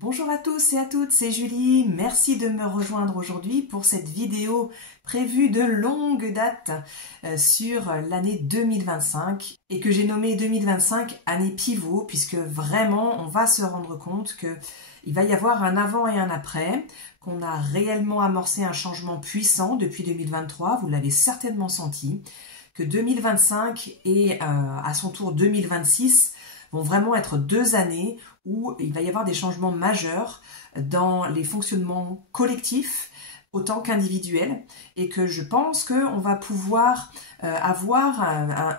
Bonjour à tous et à toutes, c'est Julie. Merci de me rejoindre aujourd'hui pour cette vidéo prévue de longue date sur l'année 2025 et que j'ai nommée 2025 année pivot puisque vraiment on va se rendre compte qu'il va y avoir un avant et un après, qu'on a réellement amorcé un changement puissant depuis 2023, vous l'avez certainement senti, que 2025 et à son tour 2026 vont vraiment être 2 années où il va y avoir des changements majeurs dans les fonctionnements collectifs autant qu'individuels et que je pense qu'on va pouvoir avoir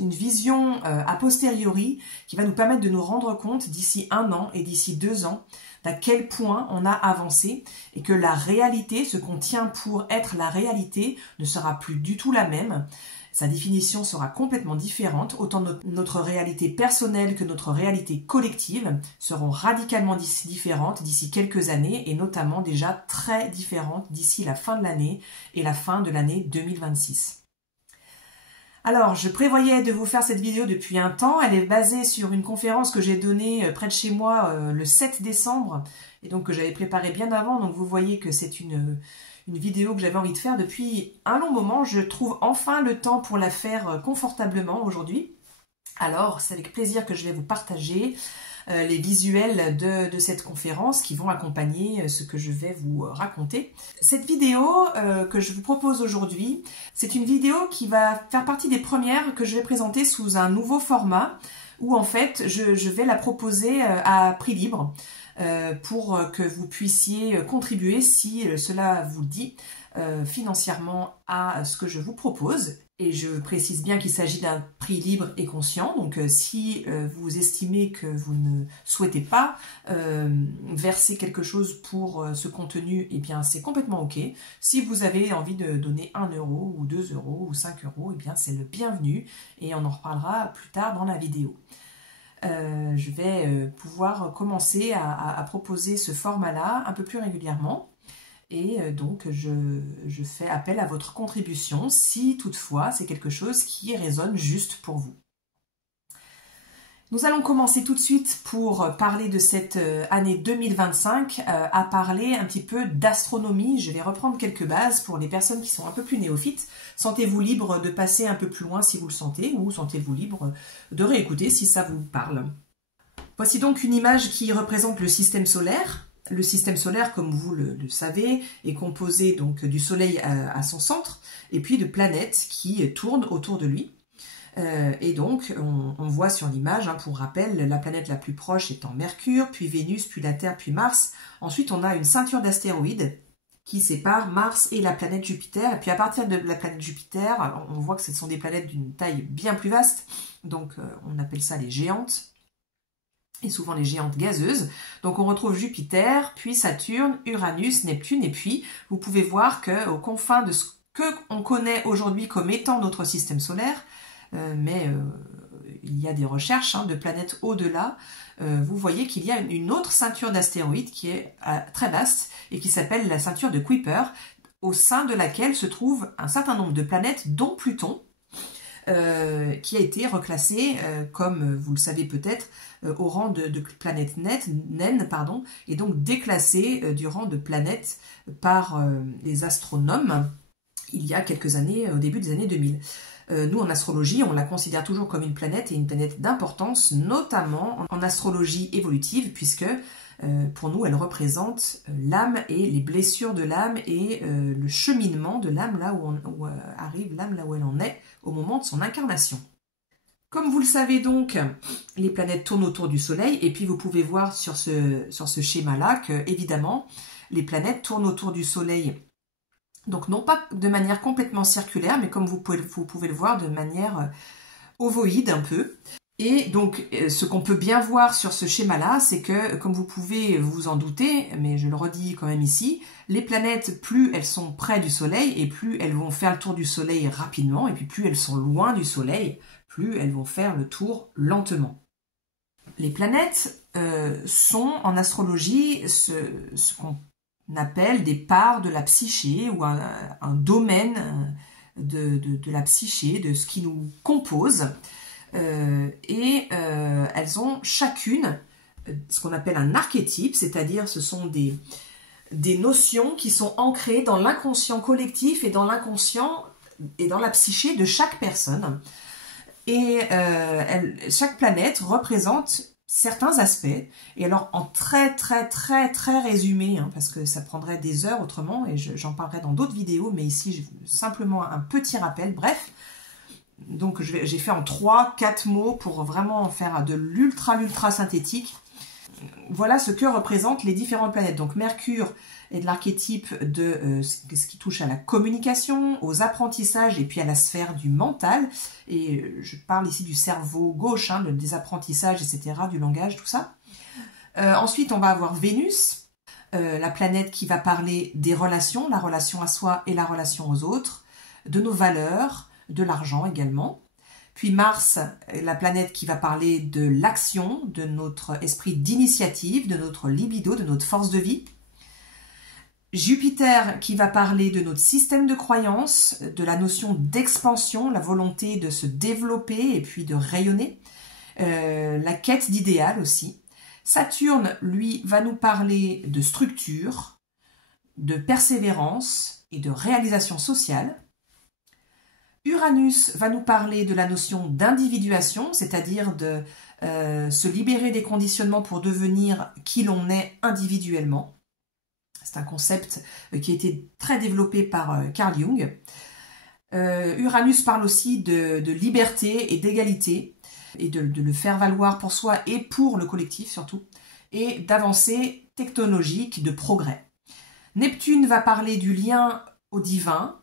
une vision a posteriori qui va nous permettre de nous rendre compte d'ici 1 an et d'ici 2 ans d'à quel point on a avancé et que la réalité, ce qu'on tient pour être la réalité, ne sera plus du tout la même. Sa définition sera complètement différente, autant notre réalité personnelle que notre réalité collective seront radicalement différentes d'ici quelques années et notamment déjà très différentes d'ici la fin de l'année et la fin de l'année 2026. Alors, je prévoyais de vous faire cette vidéo depuis un temps. Elle est basée sur une conférence que j'ai donnée près de chez moi le 7 décembre et donc que j'avais préparée bien avant. Donc vous voyez que c'est une vidéo que j'avais envie de faire depuis un long moment. Je trouve enfin le temps pour la faire confortablement aujourd'hui. Alors, c'est avec plaisir que je vais vous partager les visuels de cette conférence qui vont accompagner ce que je vais vous raconter. Cette vidéo que je vous propose aujourd'hui, c'est une vidéo qui va faire partie des premières que je vais présenter sous un nouveau format où en fait je vais la proposer à prix libre pour que vous puissiez contribuer si cela vous dit financièrement à ce que je vous propose. Et je précise bien qu'il s'agit d'un prix libre et conscient, donc si vous estimez que vous ne souhaitez pas verser quelque chose pour ce contenu, eh bien c'est complètement ok. Si vous avez envie de donner 1 euro ou 2 euros ou 5 euros, eh bien c'est le bienvenu et on en reparlera plus tard dans la vidéo. Je vais pouvoir commencer à proposer ce format-là un peu plus régulièrement. Et donc, je fais appel à votre contribution si toutefois c'est quelque chose qui résonne juste pour vous. Nous allons commencer tout de suite pour parler de cette année 2025 à parler un petit peu d'astronomie. Je vais reprendre quelques bases pour les personnes qui sont un peu plus néophytes. Sentez-vous libre de passer un peu plus loin si vous le sentez ou sentez-vous libre de réécouter si ça vous parle. Voici donc une image qui représente le système solaire. Le système solaire, comme vous le savez, est composé donc du Soleil à son centre et puis de planètes qui tournent autour de lui. Et donc, on voit sur l'image, pour rappel, la planète la plus proche étant Mercure, puis Vénus, puis la Terre, puis Mars. Ensuite, on a une ceinture d'astéroïdes qui sépare Mars et la planète Jupiter. Et puis à partir de la planète Jupiter, on voit que ce sont des planètes d'une taille bien plus vaste. Donc, on appelle ça les géantes. Et souvent les géantes gazeuses. Donc on retrouve Jupiter, puis Saturne, Uranus, Neptune, et puis vous pouvez voir qu'aux confins de ce qu'on connaît aujourd'hui comme étant notre système solaire, il y a des recherches de planètes au-delà, vous voyez qu'il y a une autre ceinture d'astéroïdes qui est très vaste et qui s'appelle la ceinture de Kuiper, au sein de laquelle se trouve un certain nombre de planètes, dont Pluton, qui a été reclassé, comme vous le savez peut-être, au rang de planète naine, et donc déclassé du rang de planète par les astronomes il y a quelques années, au début des années 2000. Nous, en astrologie, on la considère toujours comme une planète et une planète d'importance, notamment en astrologie évolutive, puisque pour nous, elle représente l'âme et les blessures de l'âme et le cheminement de l'âme, là où arrive l'âme, là où elle en est, au moment de son incarnation. Comme vous le savez donc, les planètes tournent autour du Soleil, et puis vous pouvez voir sur ce schéma-là que, évidemment, les planètes tournent autour du Soleil. Donc non pas de manière complètement circulaire, mais comme vous pouvez le voir, de manière ovoïde un peu. Et donc, ce qu'on peut bien voir sur ce schéma-là, c'est que, comme vous pouvez vous en douter, mais je le redis quand même ici, les planètes, plus elles sont près du Soleil, et plus elles vont faire le tour du Soleil rapidement, et puis plus elles sont loin du Soleil, plus elles vont faire le tour lentement. Les planètes sont, en astrologie, ce qu'on appelle des parts de la psyché, ou un domaine de la psyché, de ce qui nous compose. Elles ont chacune ce qu'on appelle un archétype, c'est-à-dire ce sont des notions qui sont ancrées dans l'inconscient collectif et dans l'inconscient et dans la psyché de chaque personne. Et chaque planète représente certains aspects. Et alors en très résumé, hein, parce que ça prendrait des heures autrement, et j'en parlerai dans d'autres vidéos, mais ici simplement un petit rappel, bref. Donc j'ai fait en 3-4 mots pour vraiment faire de l'ultra synthétique. Voilà ce que représentent les différentes planètes. Donc Mercure est de l'archétype de ce qui touche à la communication, aux apprentissages et puis à la sphère du mental. Et je parle ici du cerveau gauche, hein, des apprentissages, etc., du langage, tout ça. Ensuite, on va avoir Vénus, la planète qui va parler des relations, la relation à soi et la relation aux autres, de nos valeurs, de l'argent également. Puis Mars, la planète qui va parler de l'action, de notre esprit d'initiative, de notre libido, de notre force de vie. Jupiter qui va parler de notre système de croyances, de la notion d'expansion, la volonté de se développer et puis de rayonner. La quête d'idéal aussi. Saturne, lui, va nous parler de structure, de persévérance et de réalisation sociale. Uranus va nous parler de la notion d'individuation, c'est-à-dire de se libérer des conditionnements pour devenir qui l'on est individuellement. C'est un concept qui a été très développé par Carl Jung. Uranus parle aussi de liberté et d'égalité, et de le faire valoir pour soi et pour le collectif surtout, et d'avancées technologiques, de progrès. Neptune va parler du lien au divin,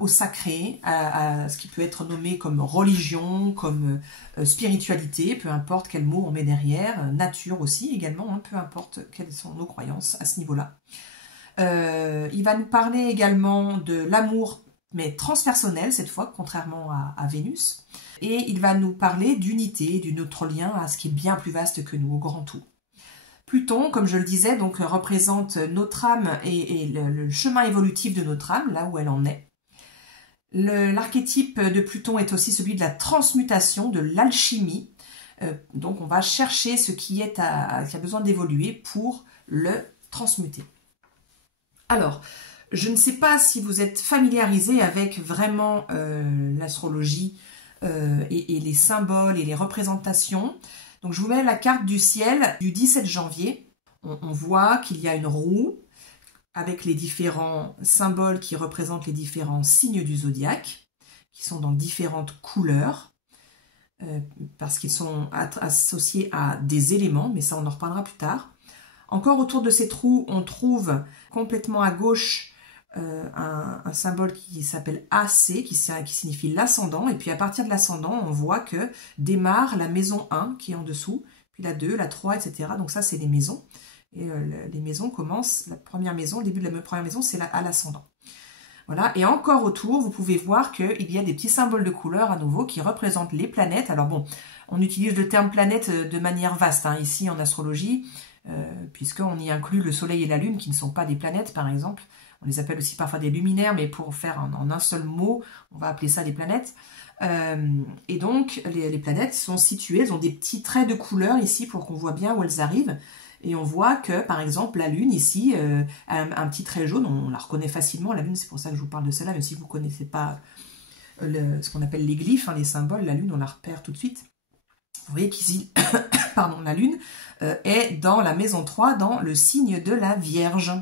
au sacré, à ce qui peut être nommé comme religion, comme spiritualité, peu importe quel mot on met derrière, nature aussi également, hein, peu importe quelles sont nos croyances à ce niveau-là. Il va nous parler également de l'amour, mais transpersonnel cette fois, contrairement à Vénus, et il va nous parler d'unité, du notre lien à ce qui est bien plus vaste que nous, au grand tout. Pluton, comme je le disais, donc représente notre âme et le chemin évolutif de notre âme, là où elle en est. L'archétype de Pluton est aussi celui de la transmutation, de l'alchimie. Donc on va chercher ce qui a besoin d'évoluer pour le transmuter. Alors, je ne sais pas si vous êtes familiarisé avec vraiment l'astrologie et les symboles et les représentations. Donc je vous mets la carte du ciel du 17 janvier. On voit qu'il y a une roue avec les différents symboles qui représentent les différents signes du zodiaque, qui sont dans différentes couleurs, parce qu'ils sont associés à des éléments, mais ça on en reparlera plus tard. Encore autour de ces trous, on trouve complètement à gauche un symbole qui s'appelle AC, qui signifie l'ascendant, et puis à partir de l'ascendant, on voit que démarre la maison 1 qui est en dessous, puis la 2, la 3, etc. Donc ça, c'est les maisons. Et les maisons commencent, la première maison, le début de la première maison, c'est à l'ascendant. Voilà, et encore autour, vous pouvez voir qu'il y a des petits symboles de couleur à nouveau qui représentent les planètes. Alors bon, on utilise le terme planète de manière vaste, hein, ici en astrologie, puisqu'on y inclut le soleil et la lune qui ne sont pas des planètes, par exemple. On les appelle aussi parfois des luminaires, mais pour faire en un seul mot, on va appeler ça des planètes. Et donc, les planètes sont situées, elles ont des petits traits de couleur ici pour qu'on voit bien où elles arrivent. Et on voit que, par exemple, la Lune, ici, a un petit trait jaune, on la reconnaît facilement. La Lune, c'est pour ça que je vous parle de celle-là, même si vous ne connaissez pas ce qu'on appelle les glyphes, hein, les symboles. La Lune, on la repère tout de suite. Vous voyez qu'ici, pardon, la Lune est dans la maison 3, dans le signe de la Vierge.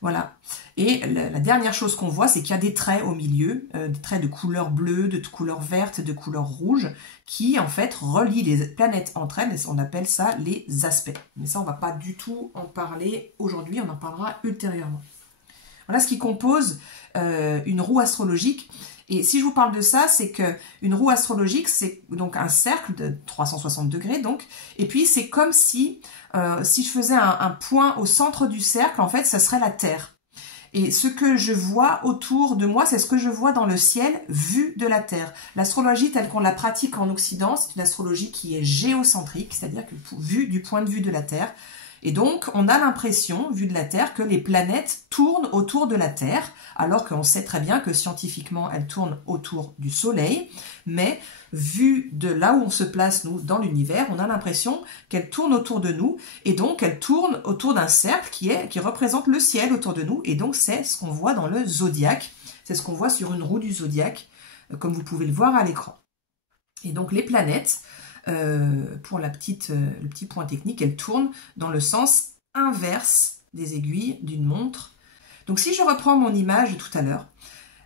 Voilà. Et la dernière chose qu'on voit, c'est qu'il y a des traits au milieu, des traits de couleur bleue, de couleur verte, de couleur rouge, qui en fait relient les planètes entre elles, et on appelle ça les aspects. Mais ça, on ne va pas du tout en parler aujourd'hui, on en parlera ultérieurement. Voilà ce qui compose une roue astrologique. Et si je vous parle de ça, c'est qu'une roue astrologique, c'est donc un cercle de 360 degrés, donc, et puis c'est comme si je faisais un point au centre du cercle, en fait, ça serait la Terre. Et ce que je vois autour de moi, c'est ce que je vois dans le ciel vu de la Terre. L'astrologie telle qu'on la pratique en Occident, c'est une astrologie qui est géocentrique, c'est-à-dire que vue du point de vue de la Terre. Et donc, on a l'impression, vu de la Terre, que les planètes tournent autour de la Terre, alors qu'on sait très bien que scientifiquement, elles tournent autour du Soleil. Mais vu de là où on se place, nous, dans l'univers, on a l'impression qu'elles tournent autour de nous. Et donc, elles tournent autour d'un cercle qui représente le ciel autour de nous. Et donc, c'est ce qu'on voit dans le zodiaque. C'est ce qu'on voit sur une roue du zodiaque, comme vous pouvez le voir à l'écran. Et donc, les planètes... pour le petit point technique, elle tourne dans le sens inverse des aiguilles d'une montre. Donc si je reprends mon image de tout à l'heure,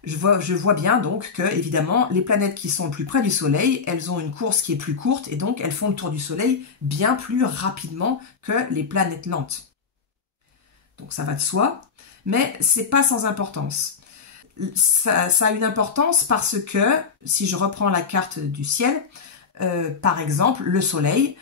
je vois bien donc que, évidemment, les planètes qui sont le plus près du Soleil, elles ont une course qui est plus courte et donc elles font le tour du Soleil bien plus rapidement que les planètes lentes. Donc ça va de soi, mais c'est pas sans importance. Ça a une importance parce que, si je reprends la carte du ciel, par exemple, le Soleil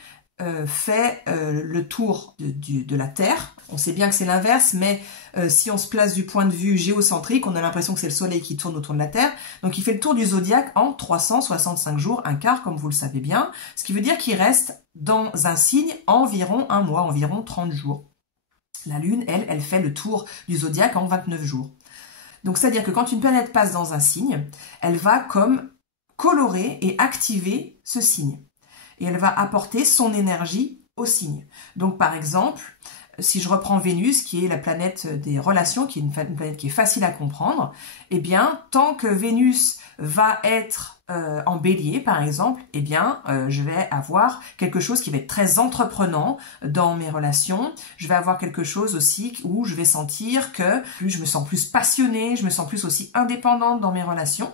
fait le tour de la Terre. On sait bien que c'est l'inverse, mais si on se place du point de vue géocentrique, on a l'impression que c'est le Soleil qui tourne autour de la Terre. Donc il fait le tour du zodiaque en 365 jours, un quart, comme vous le savez bien. Ce qui veut dire qu'il reste dans un signe environ un mois, environ 30 jours. La Lune, elle fait le tour du zodiaque en 29 jours. Donc c'est-à-dire que quand une planète passe dans un signe, elle va comme colorer et activer ce signe. Et elle va apporter son énergie au signe. Donc par exemple, si je reprends Vénus, qui est la planète des relations, qui est une planète qui est facile à comprendre, eh bien, tant que Vénus va être en bélier, par exemple, eh bien, je vais avoir quelque chose qui va être très entreprenant dans mes relations. Je vais avoir quelque chose aussi où je vais sentir que je me sens plus passionnée, je me sens plus aussi indépendante dans mes relations.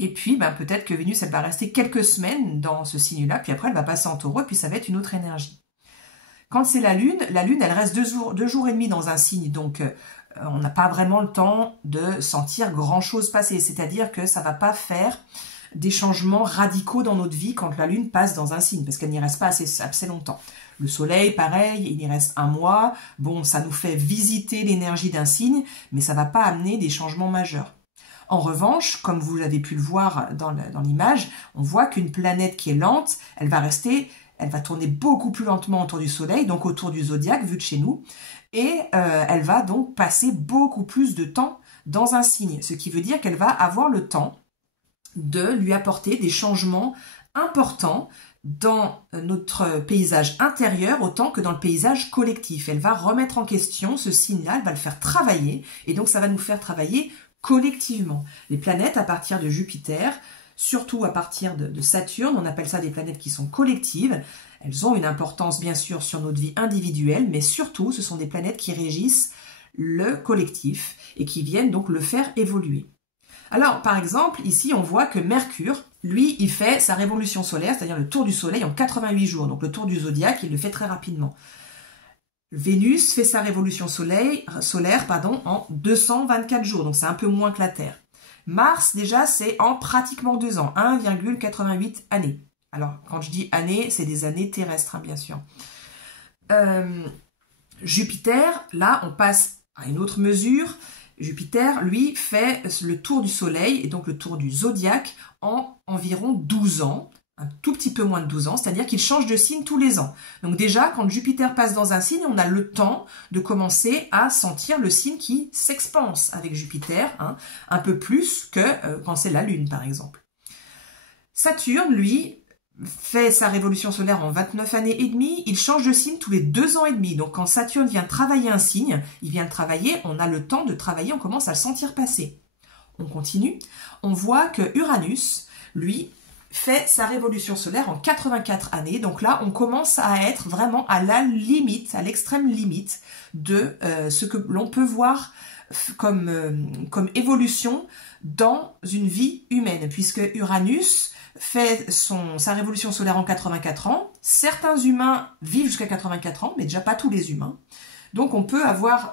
Et puis, peut-être que Vénus, elle va rester quelques semaines dans ce signe-là, puis après, elle va passer en taureau, puis ça va être une autre énergie. Quand c'est la Lune, elle reste 2 jours et demi dans un signe, donc on n'a pas vraiment le temps de sentir grand-chose passer. C'est-à-dire que ça ne va pas faire des changements radicaux dans notre vie quand la Lune passe dans un signe, parce qu'elle n'y reste pas assez longtemps. Le Soleil, pareil, il y reste un mois. Bon, ça nous fait visiter l'énergie d'un signe, mais ça ne va pas amener des changements majeurs. En revanche, comme vous avez pu le voir dans l'image, on voit qu'une planète qui est lente, elle va tourner beaucoup plus lentement autour du Soleil, donc autour du zodiaque, vu de chez nous, et elle va donc passer beaucoup plus de temps dans un signe, ce qui veut dire qu'elle va avoir le temps de lui apporter des changements importants dans notre paysage intérieur autant que dans le paysage collectif. Elle va remettre en question ce signe-là, elle va le faire travailler, et donc ça va nous faire travailler collectivement. Les planètes, à partir de Jupiter, surtout à partir de Saturne, on appelle ça des planètes qui sont collectives. Elles ont une importance, bien sûr, sur notre vie individuelle, mais surtout, ce sont des planètes qui régissent le collectif et qui viennent donc le faire évoluer. Alors, par exemple, ici, on voit que Mercure, lui, il fait sa révolution solaire, c'est-à-dire le tour du Soleil en 88 jours. Donc, le tour du zodiaque, il le fait très rapidement. Vénus fait sa révolution solaire en 224 jours, donc c'est un peu moins que la Terre. Mars, déjà, c'est en pratiquement 2 ans, 1,88 années. Alors, quand je dis années, c'est des années terrestres, bien sûr. Jupiter, là, on passe à une autre mesure. Jupiter, lui, fait le tour du Soleil, et donc le tour du zodiaque, en environ 12 ans. Un tout petit peu moins de 12 ans, c'est-à-dire qu'il change de signe tous les ans. Donc déjà, quand Jupiter passe dans un signe, on a le temps de commencer à sentir le signe qui s'expanse avec Jupiter, un peu plus que quand c'est la Lune, par exemple. Saturne, lui, fait sa révolution solaire en 29 années et demie, il change de signe tous les 2 ans et demi. Donc quand Saturne vient travailler un signe, il vient le travailler, on a le temps de travailler, on commence à le sentir passer. On continue, on voit que Uranus, lui, fait sa révolution solaire en 84 années. Donc là, on commence à être vraiment à la limite, à l'extrême limite de ce que l'on peut voir comme évolution dans une vie humaine, puisque Uranus fait sa révolution solaire en 84 ans. Certains humains vivent jusqu'à 84 ans, mais déjà pas tous les humains. Donc on peut avoir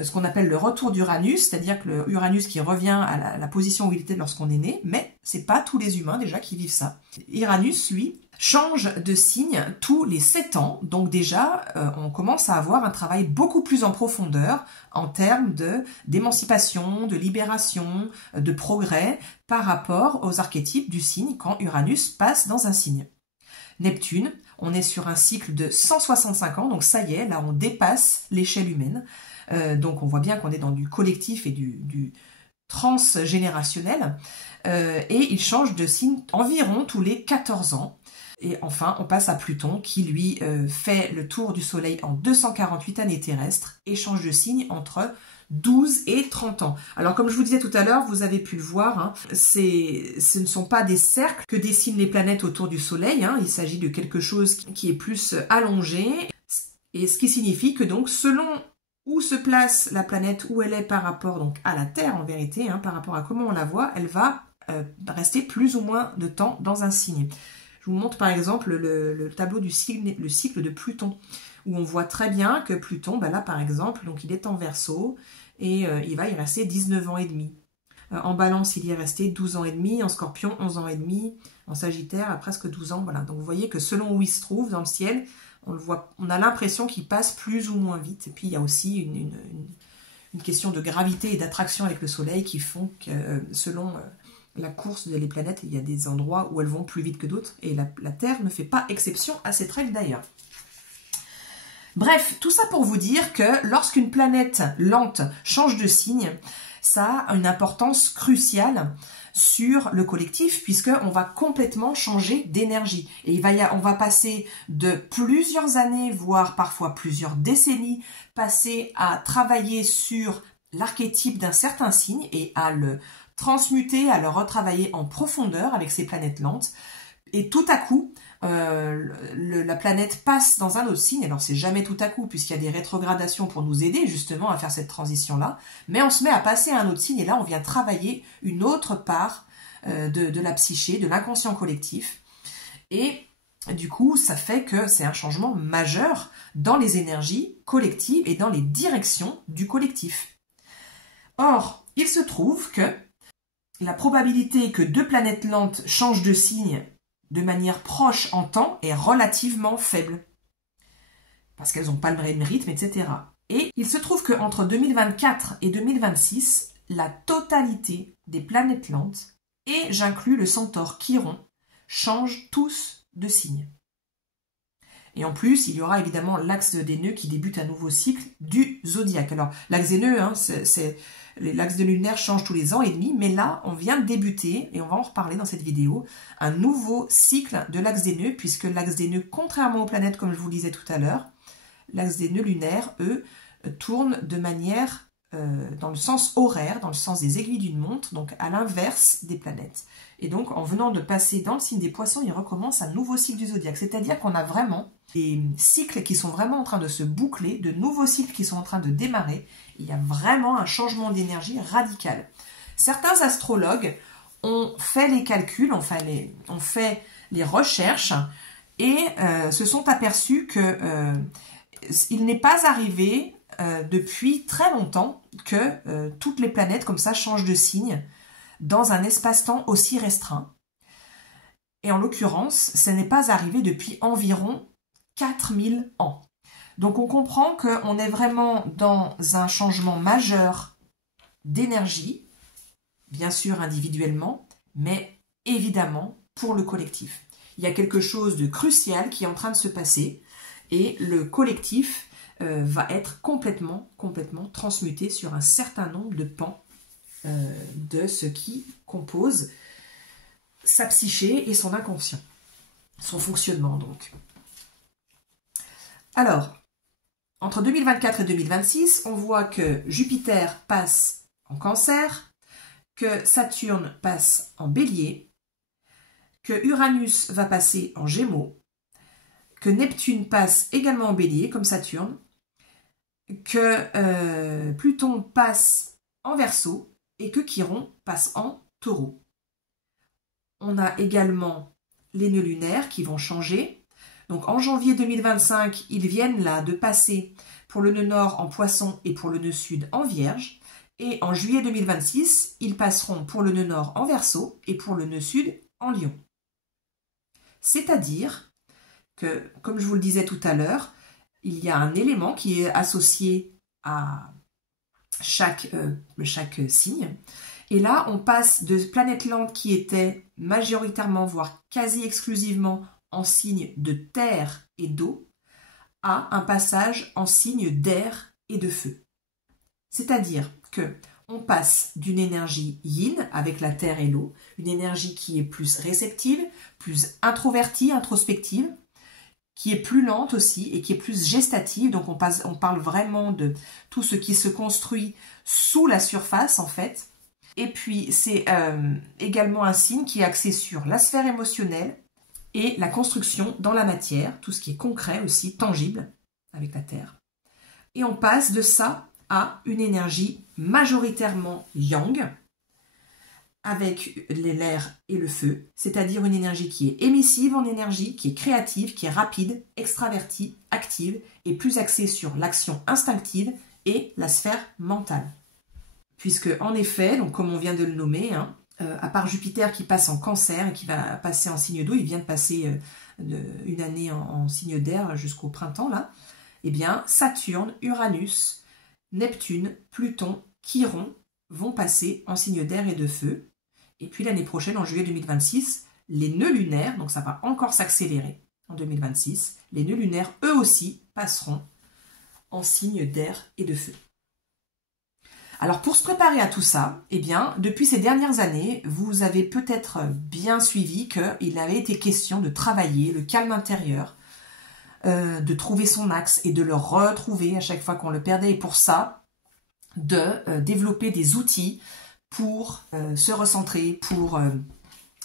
ce qu'on appelle le retour d'Uranus, c'est-à-dire que le Uranus qui revient à la position où il était lorsqu'on est né, mais c'est pas tous les humains déjà qui vivent ça. Uranus, lui, change de signe tous les 7 ans, donc déjà on commence à avoir un travail beaucoup plus en profondeur en termes d'émancipation, de libération, de progrès par rapport aux archétypes du signe quand Uranus passe dans un signe. Neptune, on est sur un cycle de 165 ans, donc ça y est, là on dépasse l'échelle humaine. Donc on voit bien qu'on est dans du collectif et du transgénérationnel. Et il change de signe environ tous les 14 ans. Et enfin, on passe à Pluton qui, lui, fait le tour du Soleil en 248 années terrestres et change de signe entre 12 et 30 ans. Alors, comme je vous disais tout à l'heure, vous avez pu le voir, hein, ce ne sont pas des cercles que dessinent les planètes autour du Soleil. Hein, il s'agit de quelque chose qui est plus allongé. Et ce qui signifie que donc, selon où se place la planète, où elle est par rapport donc, à la Terre, en vérité, hein, par rapport à comment on la voit, elle va rester plus ou moins de temps dans un signe. Je vous montre par exemple le tableau du cycle, le cycle de Pluton, où on voit très bien que Pluton, ben là par exemple, donc il est en Verseau et il va y rester 19 ans et demi. En Balance, il y est resté 12 ans et demi, en Scorpion, 11 ans et demi, en Sagittaire, à presque 12 ans. Voilà. Donc vous voyez que selon où il se trouve dans le ciel, on le voit, on a l'impression qu'il passe plus ou moins vite. Et puis il y a aussi une question de gravité et d'attraction avec le Soleil qui font que selon la course des planètes, il y a des endroits où elles vont plus vite que d'autres, et la Terre ne fait pas exception à cette règle d'ailleurs. Bref, tout ça pour vous dire que lorsqu'une planète lente change de signe, ça a une importance cruciale sur le collectif, puisqu'on va complètement changer d'énergie. Et on va passer de plusieurs années, voire parfois plusieurs décennies, passer à travailler sur l'archétype d'un certain signe et à le transmuter, à le retravailler en profondeur avec ces planètes lentes. Et tout à coup, la planète passe dans un autre signe. Alors c'est jamais tout à coup, puisqu'il y a des rétrogradations pour nous aider justement à faire cette transition-là. Mais on se met à passer à un autre signe et là on vient travailler une autre part de la psyché, de l'inconscient collectif. Et du coup, ça fait que c'est un changement majeur dans les énergies collectives et dans les directions du collectif. Or, il se trouve que la probabilité que deux planètes lentes changent de signe de manière proche en temps est relativement faible, parce qu'elles n'ont pas le même rythme, etc. Et il se trouve qu'entre 2024 et 2026, la totalité des planètes lentes, et j'inclus le centaure Chiron, changent tous de signe. Et en plus, il y aura évidemment l'axe des nœuds qui débute un nouveau cycle du zodiaque. Alors, l'axe des nœuds, hein, l'axe de lunaire change tous les ans et demi, mais là, on vient de débuter, et on va en reparler dans cette vidéo, un nouveau cycle de l'axe des nœuds, puisque l'axe des nœuds, contrairement aux planètes, comme je vous le disais tout à l'heure, l'axe des nœuds lunaires, eux, tournent de manière dans le sens horaire, dans le sens des aiguilles d'une montre, donc à l'inverse des planètes. Et donc, en venant de passer dans le signe des poissons, il recommence un nouveau cycle du zodiaque. C'est-à-dire qu'on a vraiment des cycles qui sont vraiment en train de se boucler, de nouveaux cycles qui sont en train de démarrer. Il y a vraiment un changement d'énergie radical. Certains astrologues ont fait les calculs, ont fait les recherches et se sont aperçus que il n'est pas arrivé depuis très longtemps que toutes les planètes comme ça changent de signe dans un espace-temps aussi restreint. Et en l'occurrence, ce n'est pas arrivé depuis environ 4000 ans. Donc on comprend qu'on est vraiment dans un changement majeur d'énergie, bien sûr individuellement, mais évidemment pour le collectif. Il y a quelque chose de crucial qui est en train de se passer et le collectif va être complètement transmuté sur un certain nombre de pans de ce qui compose sa psyché et son inconscient, son fonctionnement donc. Alors, entre 2024 et 2026, on voit que Jupiter passe en Cancer, que Saturne passe en Bélier, que Uranus va passer en Gémeaux, que Neptune passe également en Bélier comme Saturne, que Pluton passe en Verseau et que Chiron passe en Taureau. On a également les nœuds lunaires qui vont changer. Donc en janvier 2025, ils viennent là de passer pour le nœud nord en Poisson et pour le nœud sud en Vierge. Et en juillet 2026, ils passeront pour le nœud nord en Verseau et pour le nœud sud en Lion. C'est-à-dire que, comme je vous le disais tout à l'heure, il y a un élément qui est associé à chaque signe. Et là, on passe de planètes lentes qui étaient majoritairement, voire quasi exclusivement en signe de terre et d'eau à un passage en signe d'air et de feu. C'est-à-dire que on passe d'une énergie yin avec la terre et l'eau, une énergie qui est plus réceptive, plus introvertie, introspective, qui est plus lente aussi et qui est plus gestative. Donc on parle vraiment de tout ce qui se construit sous la surface en fait. Et puis c'est également un signe qui est axé sur la sphère émotionnelle et la construction dans la matière, tout ce qui est concret aussi, tangible avec la terre. Et on passe de ça à une énergie majoritairement yang, avec l'air et le feu, c'est-à-dire une énergie qui est émissive en énergie, qui est créative, qui est rapide, extravertie, active et plus axée sur l'action instinctive et la sphère mentale. Puisque en effet, donc comme on vient de le nommer, à part Jupiter qui passe en Cancer et qui va passer en signe d'eau, il vient de passer une année en signe d'air jusqu'au printemps là, eh bien Saturne, Uranus, Neptune, Pluton, Chiron vont passer en signe d'air et de feu. Et puis l'année prochaine, en juillet 2026, les nœuds lunaires, donc ça va encore s'accélérer en 2026, les nœuds lunaires, eux aussi, passeront en signe d'air et de feu. Alors pour se préparer à tout ça, eh bien, depuis ces dernières années, vous avez peut-être bien suivi qu'il avait été question de travailler le calme intérieur, de trouver son axe et de le retrouver à chaque fois qu'on le perdait. Et pour ça, de développer des outils pour se recentrer, pour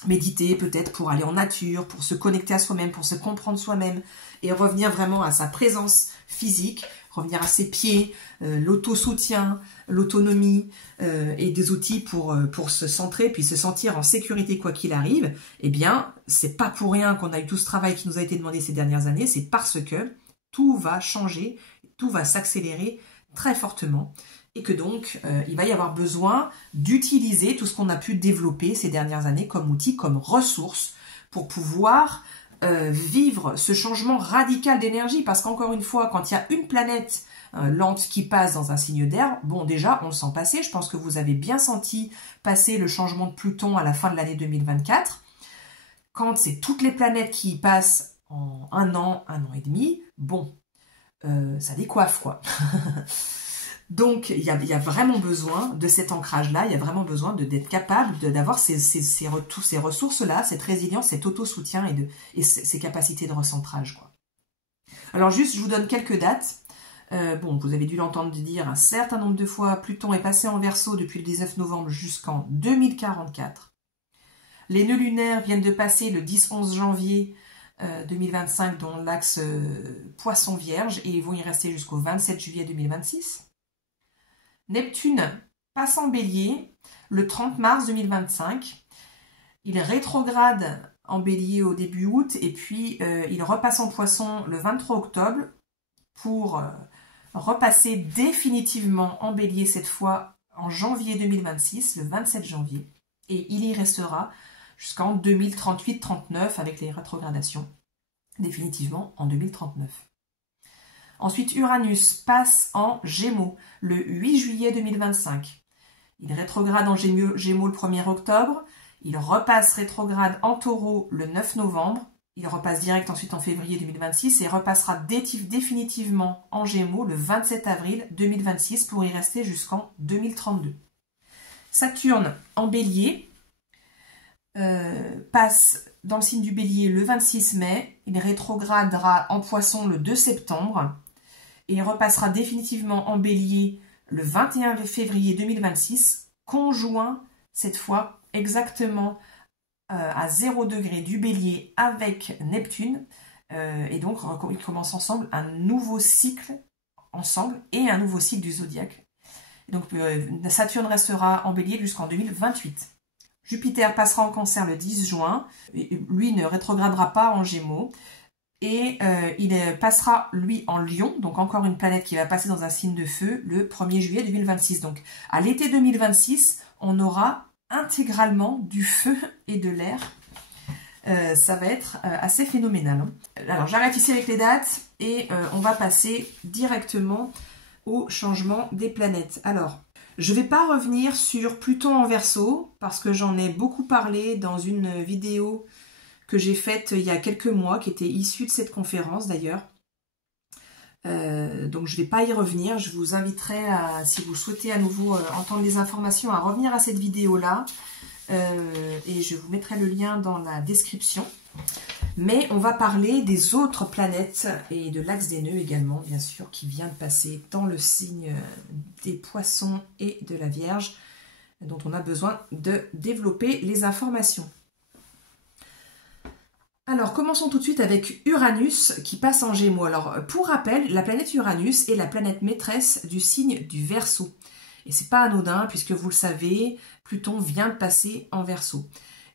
méditer peut-être, pour aller en nature, pour se connecter à soi-même, pour se comprendre soi-même et revenir vraiment à sa présence physique, revenir à ses pieds, l'auto-soutien, l'autonomie et des outils pour se centrer puis se sentir en sécurité quoi qu'il arrive. Eh bien, c'est pas pour rien qu'on a eu tout ce travail qui nous a été demandé ces dernières années, c'est parce que tout va changer, tout va s'accélérer très fortement et que donc il va y avoir besoin d'utiliser tout ce qu'on a pu développer ces dernières années comme outils, comme ressources pour pouvoir vivre ce changement radical d'énergie. Parce qu'encore une fois, quand il y a une planète lente qui passe dans un signe d'air, bon déjà on le sent passer, je pense que vous avez bien senti passer le changement de Pluton à la fin de l'année 2024. Quand c'est toutes les planètes qui passent en un an et demi, bon, ça décoiffe quoi. Donc, il y a vraiment besoin de cet ancrage-là, il y a vraiment besoin d'être capable d'avoir ces ressources-là, cette résilience, cet auto-soutien et ces capacités de recentrage, quoi. Alors juste, je vous donne quelques dates. Bon, vous avez dû l'entendre dire un certain nombre de fois, Pluton est passé en Verseau depuis le 19 novembre jusqu'en 2044. Les nœuds lunaires viennent de passer le 10-11 janvier 2025 dans l'axe Poisson-Vierge et ils vont y rester jusqu'au 27 juillet 2026. Neptune passe en Bélier le 30 mars 2025. Il rétrograde en Bélier au début août et puis il repasse en Poisson le 23 octobre pour repasser définitivement en Bélier cette fois en janvier 2026, le 27 janvier. Et il y restera jusqu'en 2038-39 avec les rétrogradations, définitivement en 2039. Ensuite, Uranus passe en Gémeaux le 8 juillet 2025. Il rétrograde en Gémeaux le 1er octobre. Il repasse rétrograde en Taureau le 9 novembre. Il repasse direct ensuite en février 2026 et repassera définitivement en Gémeaux le 27 avril 2026 pour y rester jusqu'en 2032. Saturne en Bélier passe dans le signe du Bélier le 26 mai. Il rétrogradera en Poisson le 2 septembre. Et il repassera définitivement en Bélier le 21 février 2026, conjoint cette fois exactement à 0 degré du Bélier avec Neptune. Et donc, ils commencent ensemble un nouveau cycle ensemble et un nouveau cycle du zodiaque. Et donc, Saturne restera en Bélier jusqu'en 2028. Jupiter passera en Cancer le 10 juin. Lui ne rétrogradera pas en Gémeaux. Et il passera, lui, en Lion, donc encore une planète qui va passer dans un signe de feu le 1er juillet 2026. Donc, à l'été 2026, on aura intégralement du feu et de l'air. Ça va être assez phénoménal. Alors, j'arrête ici avec les dates et on va passer directement au changement des planètes. Alors, je ne vais pas revenir sur Pluton en Verseau parce que j'en ai beaucoup parlé dans une vidéo que j'ai faite il y a quelques mois, qui était issue de cette conférence d'ailleurs. Donc je ne vais pas y revenir, je vous inviterai, si vous souhaitez à nouveau entendre les informations, à revenir à cette vidéo-là. Et je vous mettrai le lien dans la description. Mais on va parler des autres planètes et de l'axe des nœuds également, bien sûr, qui vient de passer dans le signe des poissons et de la Vierge, dont on a besoin de développer les informations. Alors, commençons tout de suite avec Uranus qui passe en Gémeaux. Alors, pour rappel, la planète Uranus est la planète maîtresse du signe du Verseau. Et c'est pas anodin, puisque vous le savez, Pluton vient de passer en Verseau.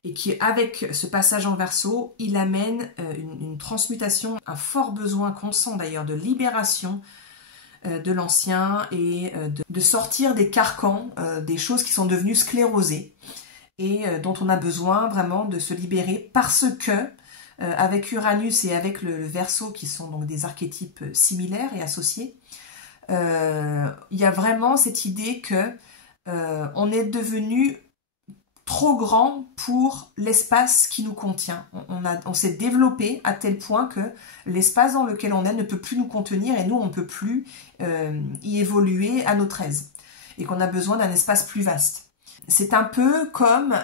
Et qui, avec ce passage en Verseau, il amène une transmutation, un fort besoin qu'on sent d'ailleurs de libération de l'ancien et de sortir des carcans, des choses qui sont devenues sclérosées et dont on a besoin vraiment de se libérer parce que avec Uranus et avec le Verseau, qui sont donc des archétypes similaires et associés, il y a vraiment cette idée que on est devenu trop grand pour l'espace qui nous contient. On s'est développé à tel point que l'espace dans lequel on est ne peut plus nous contenir et nous, on ne peut plus y évoluer à notre aise. Et qu'on a besoin d'un espace plus vaste. C'est un peu comme,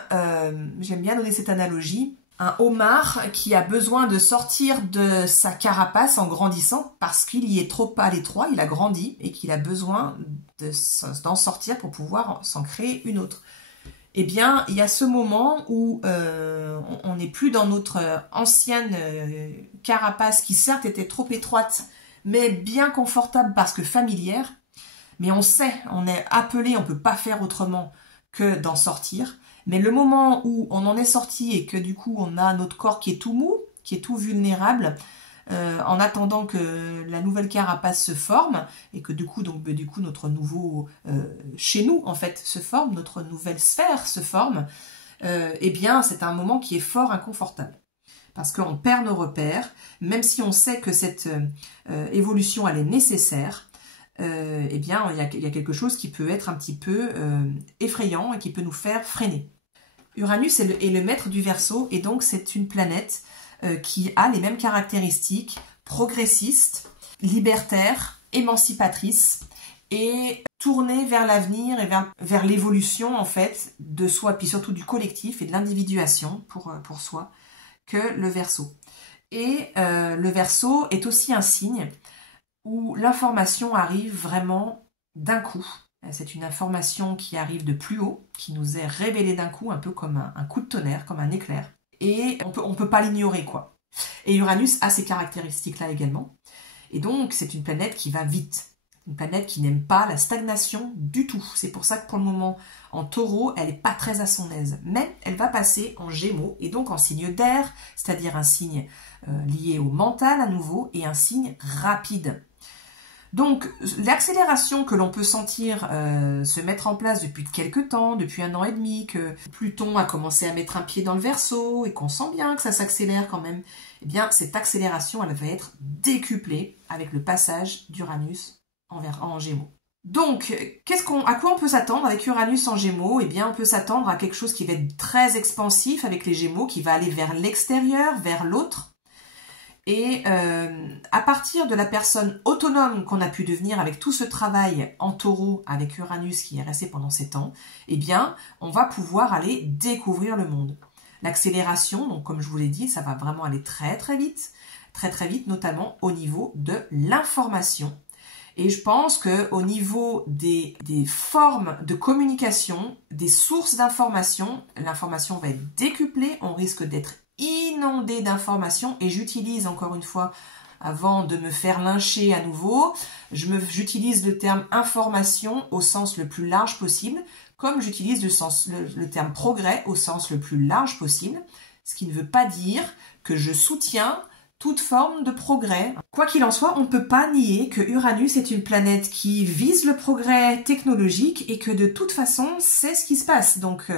j'aime bien donner cette analogie, un homard qui a besoin de sortir de sa carapace en grandissant parce qu'il y est trop à l'étroit, il a grandi et qu'il a besoin d'en sortir pour pouvoir s'en créer une autre. Eh bien, il y a ce moment où on n'est plus dans notre ancienne carapace qui certes était trop étroite, mais bien confortable parce que familière. Mais on sait, on est appelé, on ne peut pas faire autrement que d'en sortir. Mais le moment où on en est sorti et que du coup on a notre corps qui est tout mou, qui est tout vulnérable, en attendant que la nouvelle carapace se forme et que du coup notre nouveau chez nous en fait se forme, notre nouvelle sphère se forme, eh bien c'est un moment qui est fort inconfortable parce qu'on perd nos repères, même si on sait que cette évolution elle est nécessaire. Eh bien il y a quelque chose qui peut être un petit peu effrayant et qui peut nous faire freiner. Uranus est le maître du Verseau et donc c'est une planète qui a les mêmes caractéristiques, progressiste, libertaire, émancipatrice et tournée vers l'avenir et vers l'évolution en fait de soi, puis surtout du collectif et de l'individuation pour soi que le Verseau. Et le Verseau est aussi un signe où l'information arrive vraiment d'un coup. C'est une information qui arrive de plus haut, qui nous est révélée d'un coup, un peu comme un coup de tonnerre, comme un éclair. Et on peut pas l'ignorer, quoi. Et Uranus a ces caractéristiques-là également. Et donc, c'est une planète qui va vite. Une planète qui n'aime pas la stagnation du tout. C'est pour ça que pour le moment, en Taureau, elle n'est pas très à son aise. Mais elle va passer en Gémeaux, et donc en signe d'air, c'est-à-dire un signe lié au mental à nouveau, et un signe rapide. Donc, l'accélération que l'on peut sentir se mettre en place depuis quelques temps, depuis 1 an et demi, que Pluton a commencé à mettre un pied dans le Verseau et qu'on sent bien que ça s'accélère quand même, eh bien, cette accélération, elle va être décuplée avec le passage d'Uranus en Gémeaux. Donc, à quoi on peut s'attendre avec Uranus en Gémeaux? Eh bien, on peut s'attendre à quelque chose qui va être très expansif avec les Gémeaux, qui va aller vers l'extérieur, vers l'autre. Et à partir de la personne autonome qu'on a pu devenir avec tout ce travail en Taureau avec Uranus qui est resté pendant 7 ans, eh bien, on va pouvoir aller découvrir le monde. L'accélération, donc comme je vous l'ai dit, ça va vraiment aller très très vite, notamment au niveau de l'information. Et je pense qu'au niveau des formes de communication, des sources d'information, l'information va être décuplée, on risque d'être inondé d'informations et j'utilise encore une fois, avant de me faire lyncher à nouveau, j'utilise le terme information au sens le plus large possible, comme j'utilise le terme progrès au sens le plus large possible, ce qui ne veut pas dire que je soutiens toute forme de progrès. Quoi qu'il en soit, on ne peut pas nier que Uranus est une planète qui vise le progrès technologique et que de toute façon, c'est ce qui se passe. Donc,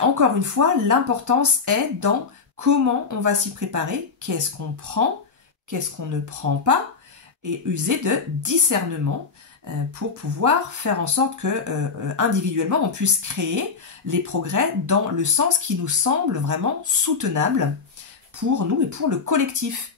encore une fois, l'importance est dans comment on va s'y préparer, qu'est-ce qu'on prend, qu'est-ce qu'on ne prend pas, et user de discernement pour pouvoir faire en sorte que individuellement on puisse créer les progrès dans le sens qui nous semble vraiment soutenable pour nous et pour le collectif.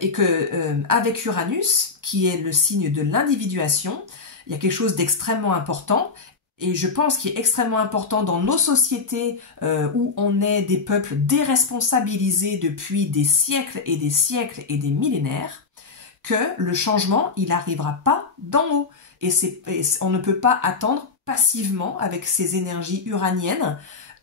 Et que avec Uranus, qui est le signe de l'individuation, il y a quelque chose d'extrêmement important, et je pense qu'il est extrêmement important dans nos sociétés où on est des peuples déresponsabilisés depuis des siècles et des siècles et des millénaires, que le changement, il n'arrivera pas d'en haut. Et on ne peut pas attendre passivement avec ces énergies uraniennes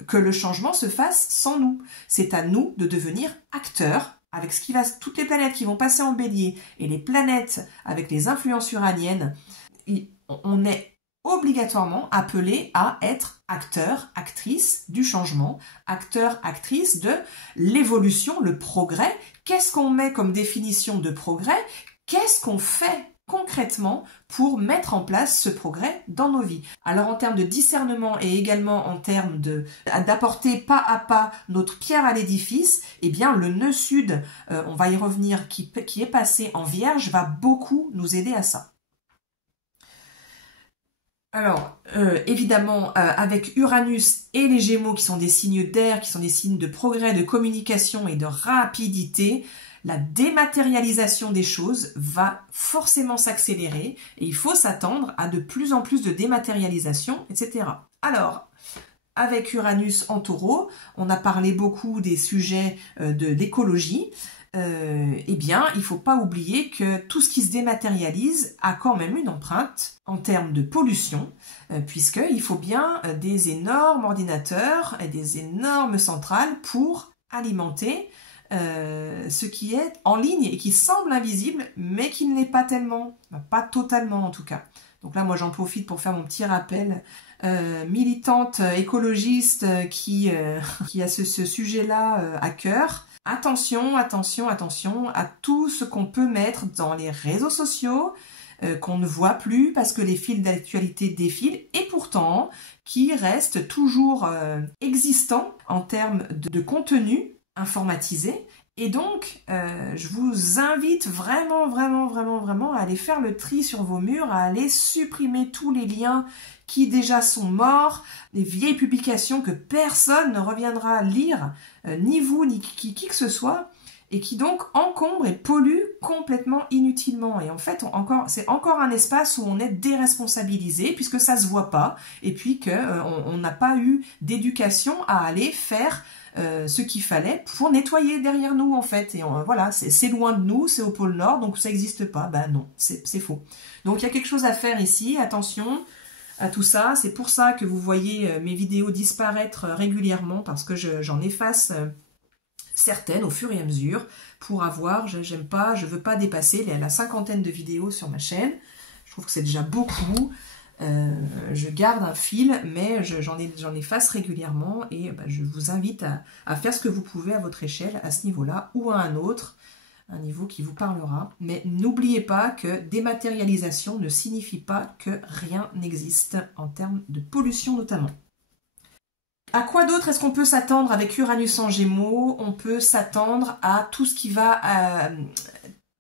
que le changement se fasse sans nous. C'est à nous de devenir acteurs avec toutes les planètes qui vont passer en bélier et les planètes avec les influences uraniennes. On est obligatoirement appelé à être acteur, actrice du changement, acteur, actrice de l'évolution, le progrès. Qu'est-ce qu'on met comme définition de progrès? Qu'est-ce qu'on fait concrètement pour mettre en place ce progrès dans nos vies? Alors en termes de discernement et également en termes d'apporter pas à pas notre pierre à l'édifice, eh bien le nœud sud, on va y revenir, qui est passé en Vierge, va beaucoup nous aider à ça. Alors, évidemment, avec Uranus et les Gémeaux, qui sont des signes d'air, qui sont des signes de progrès, de communication et de rapidité, la dématérialisation des choses va forcément s'accélérer et il faut s'attendre à de plus en plus de dématérialisation, etc. Alors, avec Uranus en Taureau, on a parlé beaucoup des sujets de l'écologie. Eh bien, il ne faut pas oublier que tout ce qui se dématérialise a quand même une empreinte en termes de pollution, puisqu'il faut bien des énormes ordinateurs et des énormes centrales pour alimenter ce qui est en ligne et qui semble invisible, mais qui ne l'est pas tellement, pas totalement en tout cas. Donc là, moi, j'en profite pour faire mon petit rappel. Militante écologiste qui a ce sujet-là à cœur. Attention, attention, attention à tout ce qu'on peut mettre dans les réseaux sociaux, qu'on ne voit plus parce que les fils d'actualité défilent et pourtant qui restent toujours existants en termes de contenu informatisé. Et donc, je vous invite vraiment, vraiment, vraiment, vraiment à aller faire le tri sur vos murs, à aller supprimer tous les liens qui déjà sont morts, les vieilles publications que personne ne reviendra lire, ni vous, ni qui que ce soit, et qui donc encombrent et polluent complètement inutilement. Et en fait, c'est encore un espace où on est déresponsabilisé, puisque ça se voit pas, et puis qu'on n'a pas eu d'éducation à aller faire ce qu'il fallait pour nettoyer derrière nous en fait. Et voilà, c'est loin de nous, c'est au pôle Nord, donc ça n'existe pas. Ben non, c'est faux. Donc il y a quelque chose à faire ici, attention à tout ça. C'est pour ça que vous voyez mes vidéos disparaître régulièrement, parce que j'en efface certaines au fur et à mesure pour avoir, je veux pas dépasser la 50aine de vidéos sur ma chaîne. Je trouve que c'est déjà beaucoup. Je garde un fil, mais j'en efface régulièrement et je vous invite à faire ce que vous pouvez à votre échelle, à ce niveau-là ou à un autre, un niveau qui vous parlera. Mais n'oubliez pas que dématérialisation ne signifie pas que rien n'existe en termes de pollution notamment. À quoi d'autre est-ce qu'on peut s'attendre avec Uranus en Gémeaux? On peut s'attendre à tout ce qui va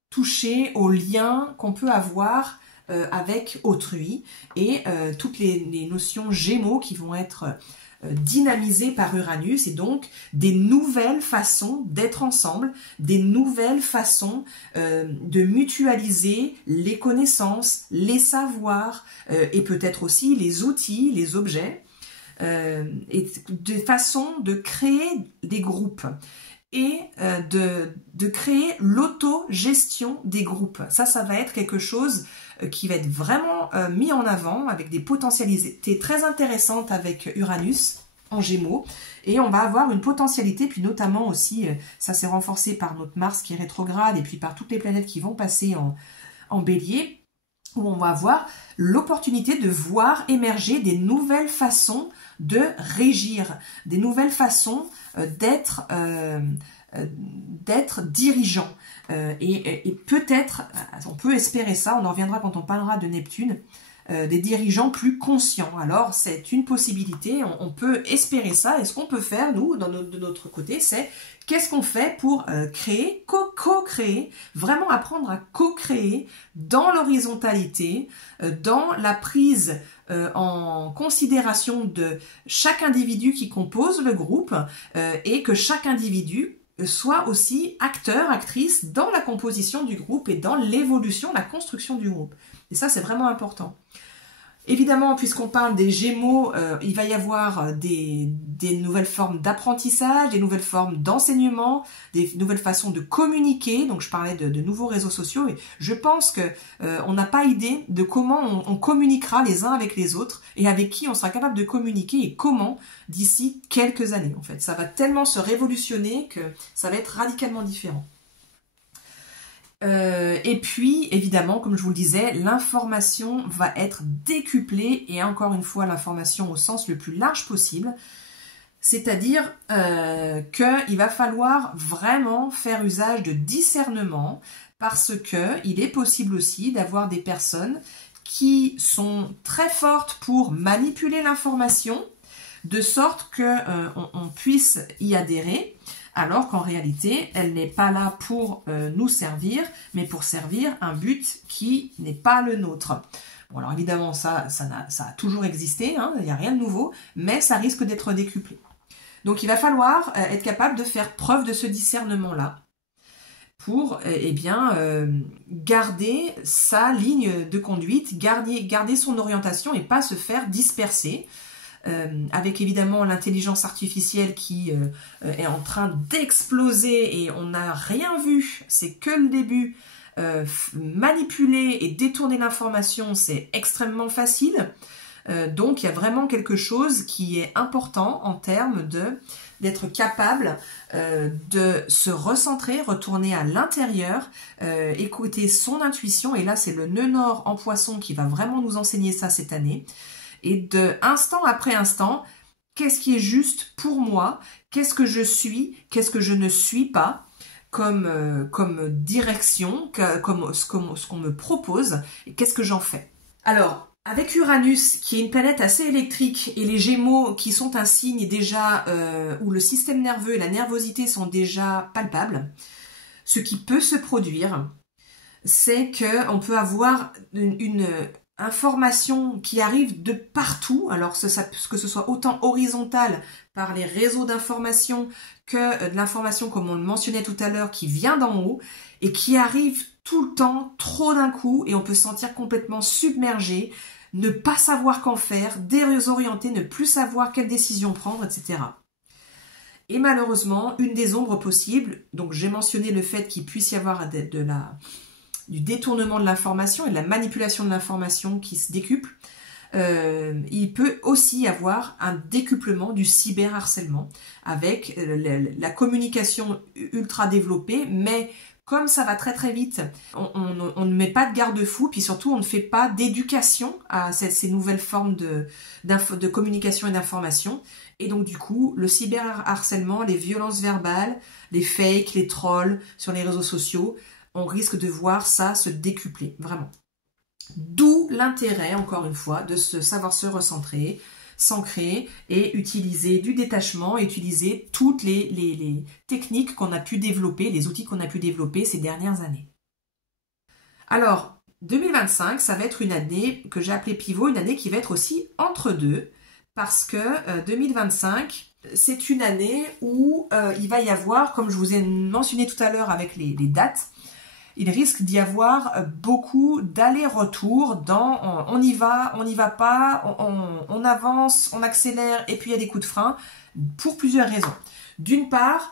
toucher aux liens qu'on peut avoir avec autrui et toutes les notions Gémeaux qui vont être dynamisées par Uranus, et donc des nouvelles façons d'être ensemble, des nouvelles façons de mutualiser les connaissances, les savoirs et peut-être aussi les outils, les objets, et des façons de créer des groupes et de créer l'autogestion des groupes. Ça va être quelque chose qui va être vraiment mis en avant avec des potentialités très intéressantes avec Uranus en Gémeaux. Et on va avoir une potentialité, puis notamment aussi, ça s'est renforcé par notre Mars qui est rétrograde et puis par toutes les planètes qui vont passer en Bélier, où on va avoir l'opportunité de voir émerger des nouvelles façons de régir, des nouvelles façons d'être dirigeant. Et peut-être, on peut espérer ça, on en reviendra quand on parlera de Neptune, des dirigeants plus conscients. Alors c'est une possibilité, on peut espérer ça, et ce qu'on peut faire nous de notre côté, c'est qu'est-ce qu'on fait pour créer, co-créer, vraiment apprendre à co-créer dans l'horizontalité, dans la prise en considération de chaque individu qui compose le groupe, et que chaque individu soit aussi acteur, actrice dans la composition du groupe et dans l'évolution, la construction du groupe. Et ça, c'est vraiment important. Évidemment, puisqu'on parle des Gémeaux, il va y avoir des nouvelles formes d'apprentissage, des nouvelles formes d'enseignement, des nouvelles façons de communiquer. Donc, je parlais de nouveaux réseaux sociaux, et je pense que on n'a pas idée de comment on communiquera les uns avec les autres et avec qui on sera capable de communiquer et comment d'ici quelques années. En fait, ça va tellement se révolutionner que ça va être radicalement différent. Et puis, évidemment, comme je vous le disais, l'information va être décuplée, et encore une fois, l'information au sens le plus large possible. C'est-à-dire qu'il va falloir vraiment faire usage de discernement, parce que il est possible aussi d'avoir des personnes qui sont très fortes pour manipuler l'information, de sorte que on puisse y adhérer, alors qu'en réalité, elle n'est pas là pour nous servir, mais pour servir un but qui n'est pas le nôtre. Bon, alors évidemment, ça a toujours existé, hein, il n'y a rien de nouveau, mais ça risque d'être décuplé. Donc il va falloir être capable de faire preuve de ce discernement-là pour garder sa ligne de conduite, garder son orientation et pas se faire disperser. Avec évidemment l'intelligence artificielle qui est en train d'exploser, et on n'a rien vu, c'est que le début. Manipuler et détourner l'information, c'est extrêmement facile. Donc il y a vraiment quelque chose qui est important en termes d'être capable de se recentrer, retourner à l'intérieur, écouter son intuition, et là c'est le nœud nord en Poisson qui va vraiment nous enseigner ça cette année. Et de instant après instant, qu'est-ce qui est juste pour moi? Qu'est-ce que je suis? Qu'est-ce que je ne suis pas comme direction, comme ce qu'on me propose? Et qu'est-ce que j'en fais? Alors, avec Uranus, qui est une planète assez électrique, et les Gémeaux, qui sont un signe déjà où le système nerveux et la nervosité sont déjà palpables, ce qui peut se produire, c'est qu'on peut avoir une information qui arrive de partout, alors que ce soit autant horizontal par les réseaux d'information que de l'information, comme on le mentionnait tout à l'heure, qui vient d'en haut et qui arrive tout le temps, trop d'un coup, et on peut se sentir complètement submergé, ne pas savoir qu'en faire, désorienté, ne plus savoir quelle décision prendre, etc. Et malheureusement, une des ombres possibles, donc j'ai mentionné le fait qu'il puisse y avoir du détournement de l'information et de la manipulation de l'information qui se décuple, il peut aussi y avoir un décuplement du cyberharcèlement avec la communication ultra développée, mais comme ça va très très vite, on ne met pas de garde-fou, puis surtout on ne fait pas d'éducation à ces nouvelles formes de communication et d'information. Et donc du coup, le cyberharcèlement, les violences verbales, les fakes, les trolls sur les réseaux sociaux, on risque de voir ça se décupler, vraiment. D'où l'intérêt, encore une fois, de savoir se recentrer, s'ancrer et utiliser du détachement, utiliser toutes les techniques qu'on a pu développer, les outils qu'on a pu développer ces dernières années. Alors, 2025, ça va être une année que j'ai appelée pivot, une année qui va être aussi entre deux, parce que 2025, c'est une année où il va y avoir, comme je vous ai mentionné tout à l'heure avec les dates, il risque d'y avoir beaucoup d'allers-retours dans on y va pas, on avance, on accélère, et puis il y a des coups de frein pour plusieurs raisons. D'une part,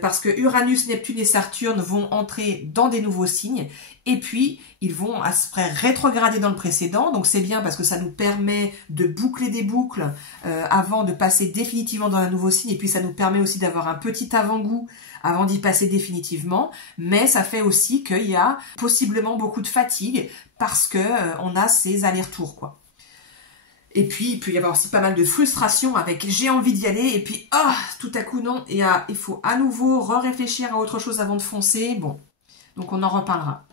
parce que Uranus, Neptune et Saturne vont entrer dans des nouveaux signes, et puis ils vont à ce près rétrograder dans le précédent, donc c'est bien parce que ça nous permet de boucler des boucles avant de passer définitivement dans un nouveau signe, et puis ça nous permet aussi d'avoir un petit avant-goût avant d'y passer définitivement, mais ça fait aussi qu'il y a possiblement beaucoup de fatigue parce que on a ces allers-retours, quoi. Et puis, il peut y avoir aussi pas mal de frustration avec j'ai envie d'y aller, et puis tout à coup non, et il faut à nouveau réfléchir à autre chose avant de foncer. Bon, donc on en reparlera.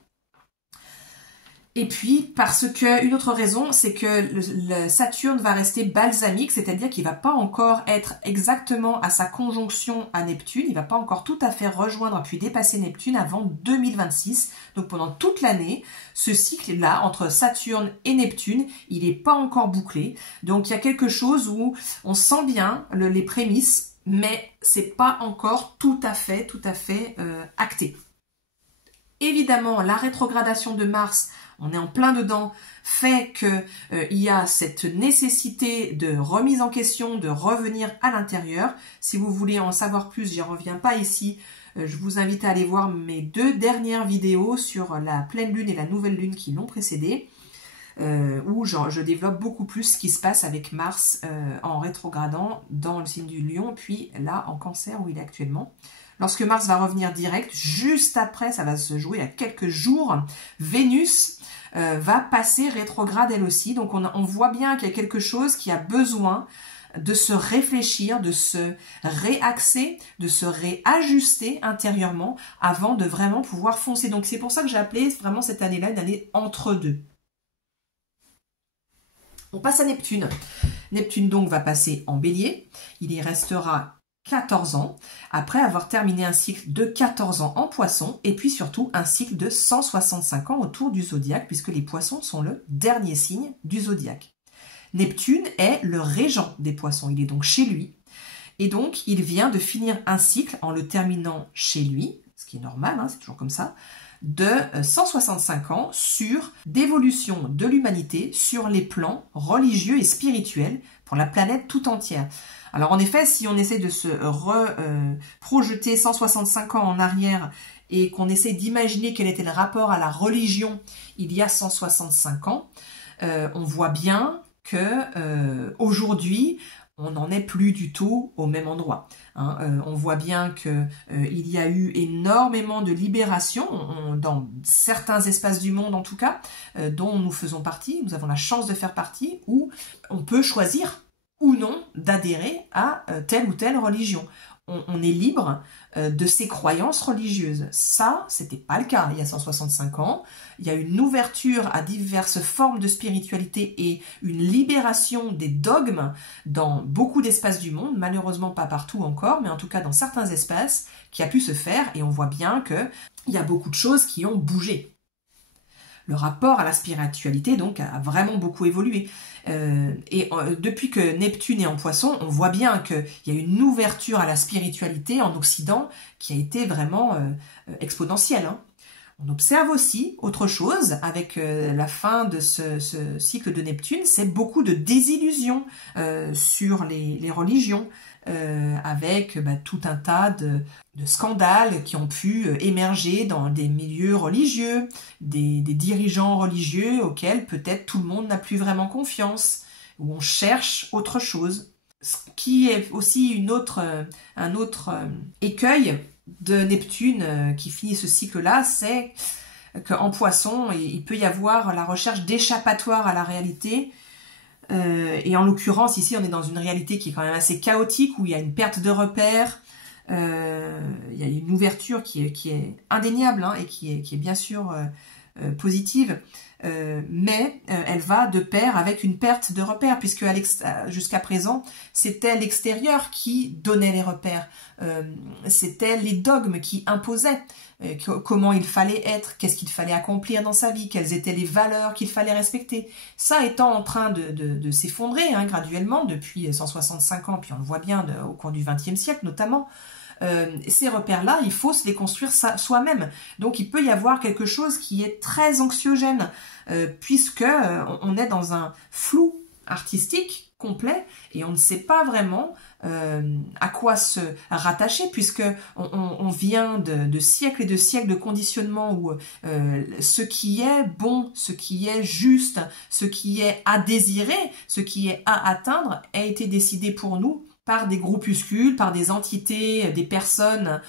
Et puis, parce que, une autre raison, c'est que le Saturne va rester balsamique, c'est-à-dire qu'il va pas encore être exactement à sa conjonction à Neptune, il va pas encore tout à fait rejoindre puis dépasser Neptune avant 2026. Donc pendant toute l'année, ce cycle-là, entre Saturne et Neptune, il n'est pas encore bouclé. Donc il y a quelque chose où on sent bien les prémices, mais c'est pas encore tout à fait acté. Évidemment, la rétrogradation de Mars, on est en plein dedans, fait que il y a cette nécessité de remise en question, de revenir à l'intérieur. Si vous voulez en savoir plus, j'y reviens pas ici. Je vous invite à aller voir mes 2 dernières vidéos sur la pleine lune et la nouvelle lune qui l'ont précédée, où je développe beaucoup plus ce qui se passe avec Mars en rétrogradant dans le signe du Lion, puis là en Cancer où il est actuellement. Lorsque Mars va revenir direct, juste après, ça va se jouer à quelques jours, Vénus va passer rétrograde elle aussi. Donc on voit bien qu'il y a quelque chose qui a besoin de se réfléchir, de se réaxer, de se réajuster intérieurement avant de vraiment pouvoir foncer. Donc c'est pour ça que j'ai appelé vraiment cette année-là une année entre deux. On passe à Neptune. Neptune donc va passer en Bélier. Il y restera 14 ans, après avoir terminé un cycle de 14 ans en Poisson, et puis surtout un cycle de 165 ans autour du zodiaque, puisque les Poissons sont le dernier signe du zodiaque. Neptune est le régent des Poissons, il est donc chez lui, et donc il vient de finir un cycle en le terminant chez lui, ce qui est normal, hein, c'est toujours comme ça, de 165 ans sur d'évolution de l'humanité sur les plans religieux et spirituels pour la planète tout entière. Alors en effet, si on essaie de se projeter 165 ans en arrière et qu'on essaie d'imaginer quel était le rapport à la religion il y a 165 ans, on voit bien que aujourd'hui, on n'en est plus du tout au même endroit. Hein. On voit bien que il y a eu énormément de libération dans certains espaces du monde en tout cas, dont nous faisons partie, nous avons la chance de faire partie, où on peut choisir ou non d'adhérer à telle ou telle religion. On est libre de ses croyances religieuses. Ça, c'était pas le cas il y a 165 ans. Il y a une ouverture à diverses formes de spiritualité et une libération des dogmes dans beaucoup d'espaces du monde, malheureusement pas partout encore, mais en tout cas dans certains espaces, qui a pu se faire, et on voit bien qu'il y a beaucoup de choses qui ont bougé. Le rapport à la spiritualité, donc, a vraiment beaucoup évolué. Depuis que Neptune est en Poisson, on voit bien qu'il y a une ouverture à la spiritualité en Occident qui a été vraiment exponentielle. Hein. On observe aussi autre chose avec la fin de ce cycle de Neptune, c'est beaucoup de désillusions sur les religions, avec tout un tas de scandales qui ont pu émerger dans des milieux religieux, des dirigeants religieux auxquels peut-être tout le monde n'a plus vraiment confiance, où on cherche autre chose. Ce qui est aussi un autre écueil de Neptune qui finit ce cycle-là, c'est qu'en Poisson, il peut y avoir la recherche d'échappatoire à la réalité. Et en l'occurrence, ici, on est dans une réalité qui est quand même assez chaotique, où il y a une perte de repères, il y a une ouverture qui est indéniable hein, et qui est bien sûr positive, mais elle va de pair avec une perte de repères, puisque jusqu'à présent, c'était l'extérieur qui donnait les repères, c'était les dogmes qui imposaient comment il fallait être, qu'est-ce qu'il fallait accomplir dans sa vie, quelles étaient les valeurs qu'il fallait respecter. Ça étant en train de s'effondrer hein, graduellement depuis 165 ans, puis on le voit bien au cours du XXe siècle notamment, ces repères-là, il faut se les construire soi-même. Donc il peut y avoir quelque chose qui est très anxiogène, puisque on est dans un flou artistique complet et on ne sait pas vraiment à quoi se rattacher, puisque on vient de siècles et de siècles de conditionnement où ce qui est bon, ce qui est juste, ce qui est à désirer, ce qui est à atteindre a été décidé pour nous par des groupuscules, par des entités, des personnes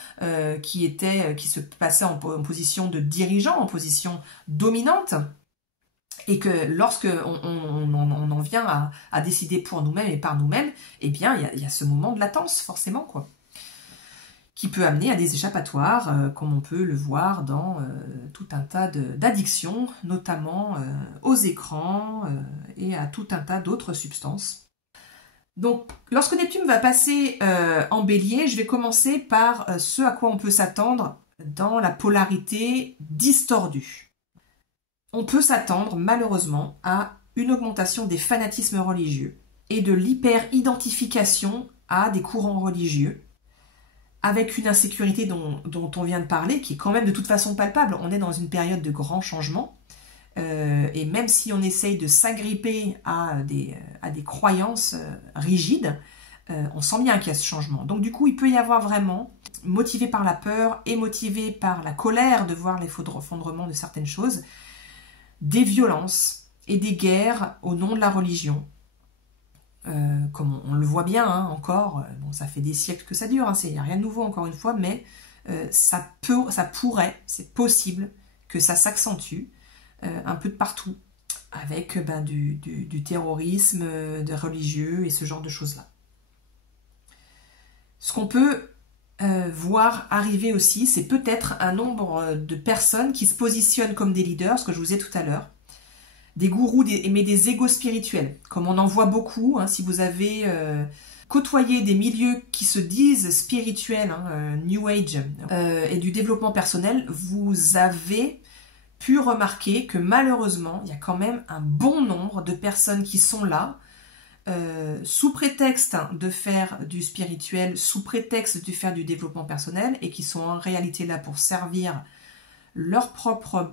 qui se passaient en position de dirigeants, en position dominante, et que lorsque on en vient à décider pour nous-mêmes et par nous-mêmes, eh bien il y a ce moment de latence forcément quoi, qui peut amener à des échappatoires, comme on peut le voir dans tout un tas d'addictions, notamment aux écrans et à tout un tas d'autres substances. Donc, lorsque Neptune va passer en Bélier, je vais commencer par ce à quoi on peut s'attendre dans la polarité distordue. On peut s'attendre, malheureusement, à une augmentation des fanatismes religieux et de l'hyper-identification à des courants religieux, avec une insécurité dont on vient de parler, qui est quand même de toute façon palpable. On est dans une période de grands changements, et même si on essaye de s'agripper à des croyances rigides, on sent bien qu'il y a ce changement. Donc du coup, il peut y avoir vraiment, motivé par la peur et motivé par la colère de voir l'effondrement de certaines choses, des violences et des guerres au nom de la religion. Comme on le voit bien encore, bon, ça fait des siècles que ça dure, il n'y a rien de nouveau encore une fois, mais ça pourrait, c'est possible que ça s'accentue un peu de partout, avec du terrorisme, de religieux et ce genre de choses-là. Ce qu'on peut voir arriver aussi, c'est peut-être un nombre de personnes qui se positionnent comme des leaders, ce que je vous ai tout à l'heure, des gourous, mais des égos spirituels, comme on en voit beaucoup. Si vous avez côtoyé des milieux qui se disent spirituels, New Age, et du développement personnel, vous avez pu remarquer que malheureusement, il y a quand même un bon nombre de personnes qui sont là, sous prétexte de faire du spirituel, sous prétexte de faire du développement personnel, et qui sont en réalité là pour servir leur propre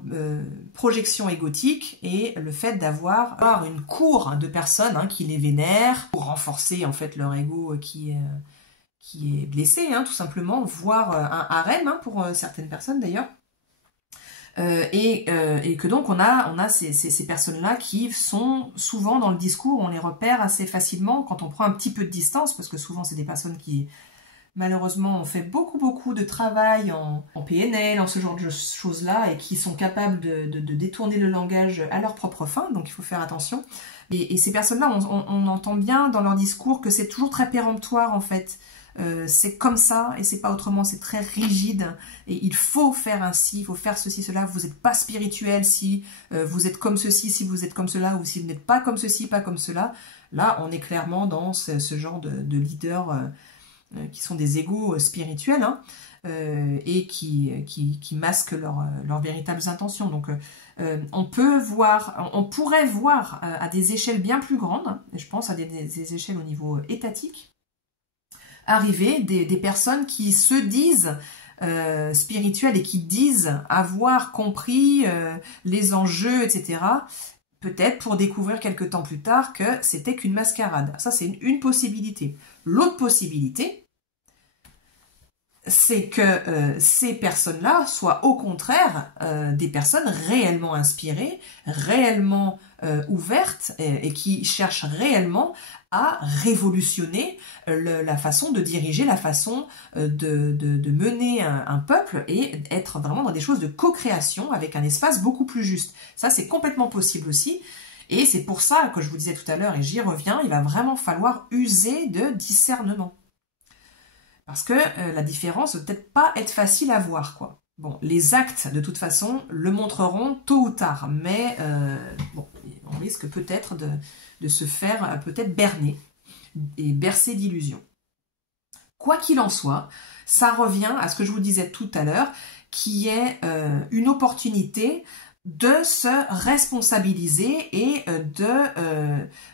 projection égotique et le fait d'avoir une cour de personnes qui les vénèrent pour renforcer en fait leur ego qui est blessé, tout simplement, voire un harem pour certaines personnes d'ailleurs. Et que donc on a ces personnes-là qui sont souvent dans le discours, on les repère assez facilement quand on prend un petit peu de distance, parce que souvent c'est des personnes qui malheureusement, on fait beaucoup de travail en PNL, en ce genre de choses-là, et qui sont capables de détourner le langage à leur propre fin, donc il faut faire attention. Et ces personnes-là, on entend bien dans leur discours que c'est toujours très péremptoire, en fait. C'est comme ça, et c'est pas autrement, c'est très rigide, et il faut faire ainsi, il faut faire ceci, cela, vous n'êtes pas spirituel si vous êtes comme ceci, si vous êtes comme cela, ou si vous n'êtes pas comme ceci, pas comme cela. Là, on est clairement dans ce genre de leaders qui sont des égos spirituels et qui masquent leurs véritables intentions. Donc on pourrait voir à des échelles bien plus grandes, je pense à des échelles au niveau étatique, arriver des personnes qui se disent spirituelles et qui disent avoir compris les enjeux, etc., peut-être pour découvrir quelques temps plus tard que c'était qu'une mascarade. Ça, c'est une possibilité. L'autre possibilité, c'est que ces personnes-là soient au contraire des personnes réellement inspirées, réellement ouvertes et qui cherchent réellement à révolutionner la façon de diriger, la façon de mener un peuple et être vraiment dans des choses de co-création avec un espace beaucoup plus juste. Ça, c'est complètement possible aussi. Et c'est pour ça que je vous disais tout à l'heure, et j'y reviens, il va vraiment falloir user de discernement. Parce que la différence ne va peut-être pas être facile à voir, quoi. Bon, les actes, de toute façon, le montreront tôt ou tard, mais bon, on risque peut-être de se faire peut-être berner et bercer d'illusions. Quoi qu'il en soit, ça revient à ce que je vous disais tout à l'heure, qui est une opportunité de se responsabiliser et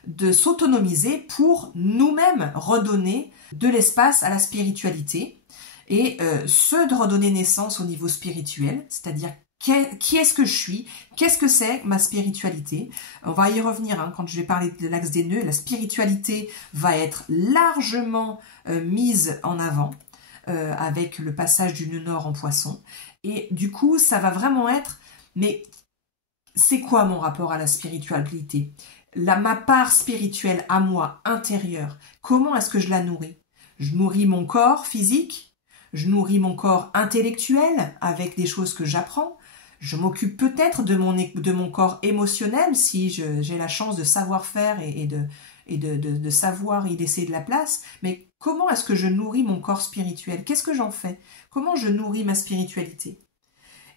de s'autonomiser pour nous-mêmes redonner de l'espace à la spiritualité et de redonner naissance au niveau spirituel, c'est-à-dire qui est-ce que je suis, qu'est-ce que c'est ma spiritualité. On va y revenir quand je vais parler de l'axe des nœuds. La spiritualité va être largement mise en avant avec le passage du nœud nord en poisson, et du coup ça va vraiment être, mais c'est quoi mon rapport à la spiritualité? Ma part spirituelle à moi, intérieure, comment est-ce que je la nourris? Je nourris mon corps physique, je nourris mon corps intellectuel avec des choses que j'apprends, je m'occupe peut-être de mon corps émotionnel si j'ai la chance de savoir faire et et de savoir y laisser de la place, mais comment est-ce que je nourris mon corps spirituel? Qu'est-ce que j'en fais? Comment je nourris ma spiritualité?